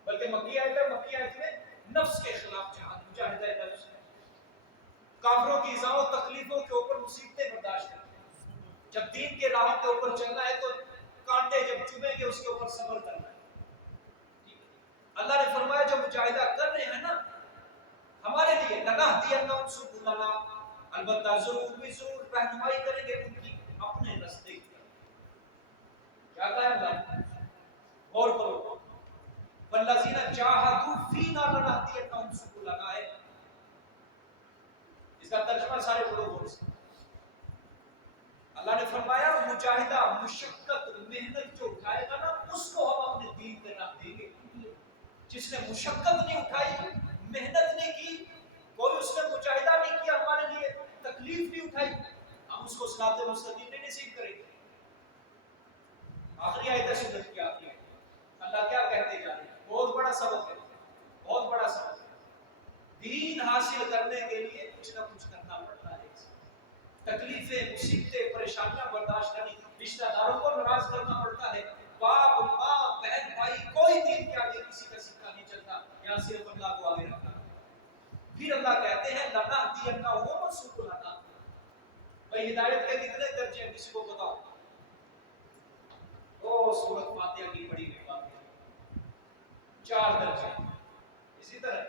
بلکہ مکی آیت ہے. مکی آیت میں نفس کے خلاف جہاد, مجاہدہ نفس ہے. کافروں کی ایذا و تکلیفوں کے اوپر مصیبتیں برداشت کرتے ہیں. جب دین کے راہ کے اوپر چلنا ہے تو کانٹے جب چبھیں گے اس کے اوپر صبر کرنا ہے. اللہ نے فرمایا جو مجاہدہ کر رہے ہیں نا ہمارے لیے لنہدینہم سبلنا, البتہ ضرور بھی ضرور رہنمائی کریں گے ان کی اپنے راستے کی طرف. کیا کہا ہے اللہ؟ غور کرو. والذین جاہدوا فینا لنہدینہم سبلنا ہے. اس کا ترجمہ سارے پڑھو غور سے. اللہ نے فرمایا مجاہدہ مشقت محنت جو اٹھائے گا نا اس کو ہم اپنے دین پہ رکھ دیں گے. جس نے مشقت نہیں اٹھائی, محنت نہیں کی, کوئی اس نے مجاہدہ نہیں کیا, ہمارے لیے تکلیف نہیں اٹھائی, ہم اس کو صراط مستقیم نہیں نصیب کریں گے. آخری آیت ہے سورۃ کی آخری آیت. اللہ کیا کہتے جا رہے ہیں؟ بہت بڑا سبق ہے, بہت بڑا سبق ہے. دین حاصل کرنے کے لیے کچھ نہ کچھ کرنا پڑتا ہے. تکلیفیں, مصیبتیں, پریشانیاں برداشت کرنی, رشتہ داروں کو ناراض کرنا پڑتا ہے. باپ, ماں, بہن, بھائی, کوئی دین کے آگے کسی کا سکہ نہیں چلتا. یہاں صرف اللہ کو آگے رکھنا. پھر اللہ کہتے ہیں لنہدینہم سبلنا. بھائی ہدایت کے کتنے درجے ہیں کسی کو بتاؤ؟ وہ سورۃ فاتحہ کی پڑھی ہوئی بات ہے, 4 درجے. اسی طرح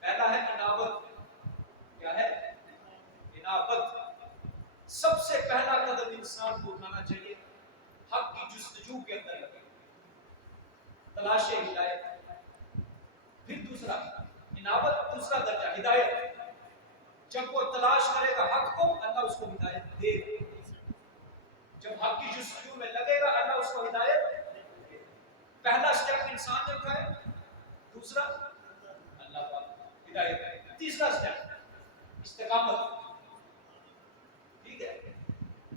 پہلا ہے انابت, ہدایت، جب وہ تلاش کرے گا حق کو اللہ اس کو ہدایت دے گا، جب حق کی جستجو میں لگے گا اللہ اس کو ہدایت دے گا۔ پہلا سٹیپ انسان نے اٹھایا، دوسرا اللہ پاک ہدایت دے گا، تیسرا سٹیپ استقامت، ٹھیک ہے؟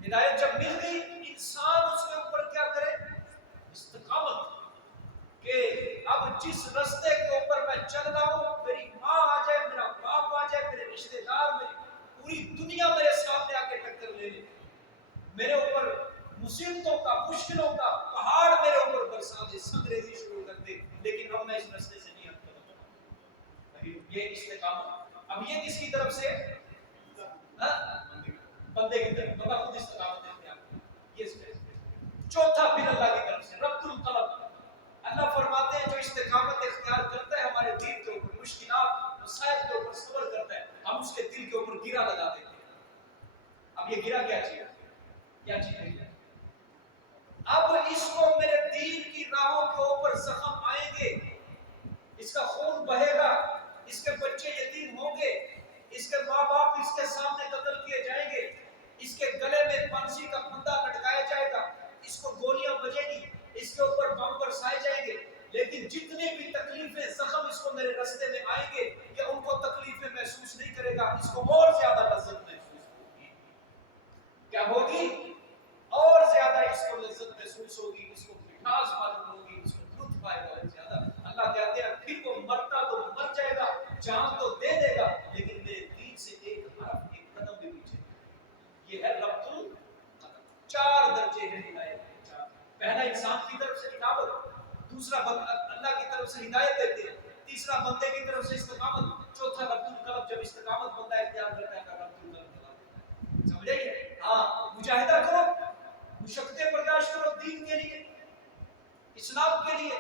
ہدایت جب مل گئی انسان اس کے اوپر کیا کرے؟ استقامت، کہ اب جس رستے کے اوپر میں چل رہا ہوں، میری ماں آ جائے، میرا باپ آ جائے، میرے رشتے دار، میری پوری دنیا میرے سامنے آ کے ٹکر لے لے، میرے اوپر مصیبتوں کا، مشکلوں کا پہاڑ میرے اوپر برسا دے، سنگریزی شروع کر دے، لیکن اب میں اس رستے سے نہیں ہٹتا۔ یہ استقامت، اب یہ کس کی طرف سے؟ بندے کی طرف، بندہ خود استقامت اختیار کرے، یہ اسٹیپ۔ چوتھا پھر اللہ کی طرف سے ربط القلب، اللہ فرماتے ہیں جو استقامت اختیار کرتا ہے ہمارے دل کے اوپر، مشکلات مسائل کے اوپر صبر کرتا ہے، ہم اس کے دل کے اوپر گرا لگا دیتے ہیں۔ اب یہ گرا کیا چیز ہے؟ کیا چیز ہے؟ اب اس کو میرے دین کی راہوں کے اوپر زخم آئیں گے، اس کا خون بہے گا، اس کے بچے یتیم ہوں گے، اس کے ماں باپ اس کے سامنے قتل کیے جائیں گے، اس کے گلے میں پھانسی کا پھندا لٹکایا جائے گا، اس کو گولیاں بجے گی، اس کے اوپر بم برسائے جائیں گے، لیکن جتنے بھی تکلیفیں زخم اس کو میرے رستے میں آئیں گے یہ ان کو تکلیفیں محسوس نہیں کرے گا، اس کو اور زیادہ لذت محسوس ہوگی۔ کیا ہوگی؟ اور زیادہ اس کو لذت محسوس ہوگی، اس کو مٹھاس معلوم ہوگی، اس کو لطف آئے گا اور زیادہ۔ اللہ کہتے ہیں پھر وہ مرتا تو مر جائے گا، جان تو دے دے گا، لیکن میرے دین سے ایک حرف، ایک قدم بھی پیچھے۔ یہ ہے ربط القلب۔ چار درجے ہیں ہدایت کے، چار۔ پہلا انسان کی طرف سے ہدایت، دوسرا اللہ کی طرف سے ہدایت دیتے ہیں، تیسرا بندے کی طرف سے استقامت، چوتھا ربط القلب، جب استقامت بندہ اختیار کرتا ہے ربط القلب بتا دیتا ہے۔ سمجھ گئے؟ ہاں، مجاہدہ کرو، مشقتیں برداشت کرو دین کے لیے، اسلام کے لیے،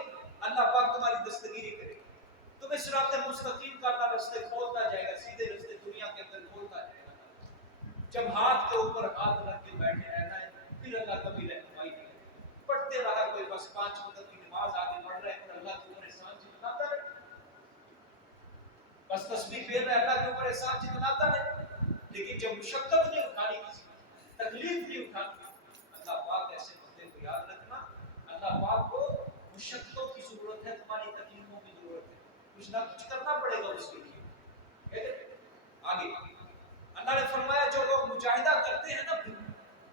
اللہ پاک تمہاری دستگیری کرے گا، تمہیں صراط مستقیم کا اللہ رستے کھولتا جائے گا، سیدھے رستے دنیا کے اندر کھولتا جائے گا۔ جب ہاتھ کے اوپر ہاتھ رکھ کے بیٹھے رہنا ہے پھر اللہ کبھی رہنمائی نہیں کرے گا۔ پڑھتے رہا کوئی بس 5 وقت کی نماز آگے بڑھ رہا ہے اور اللہ کے اوپر احسان جتلاتا رہے، بس تسبیح پھیر رہا ہے، اللہ کے اوپر احسان جتلاتا رہے، لیکن جب مشقت نہیں اٹھانی، کسی تکلیف نہیں اٹھانی، اللہ پاک ایسے بندے کو یاد رکھنا، اللہ پاک کو مشقتوں کی ضرورت ہے، تمہاری تکلیفوں کی ضرورت ہے، کچھ نہ کچھ کرنا پڑے گا اس کے لیے۔ آگے اللہ نے فرمایا جو لوگ مجاہدہ کرتے ہیں نا،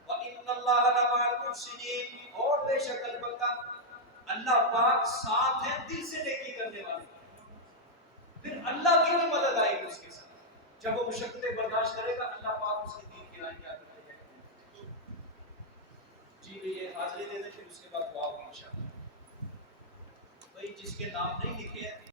وَإِنَّ اللَّهَ لَمَعَ الْمُحْسِنِينَ، اور بے شک البتہ اللہ پاک ساتھ ہیں دل سے نیکی کرنے والے، پھر اللہ کی بھی مدد آئے گی اس کے ساتھ، جب وہ مشقتیں برداشت کرے گا اللہ پاک اس کے دین کی راہ کے آگے لے جائے گا۔ جی یہ حاضری دے دیں، پھر اس کے بعد دعا ہوگی انشاءاللہ۔ بھائی جس کے نام نہیں لکھے ہیں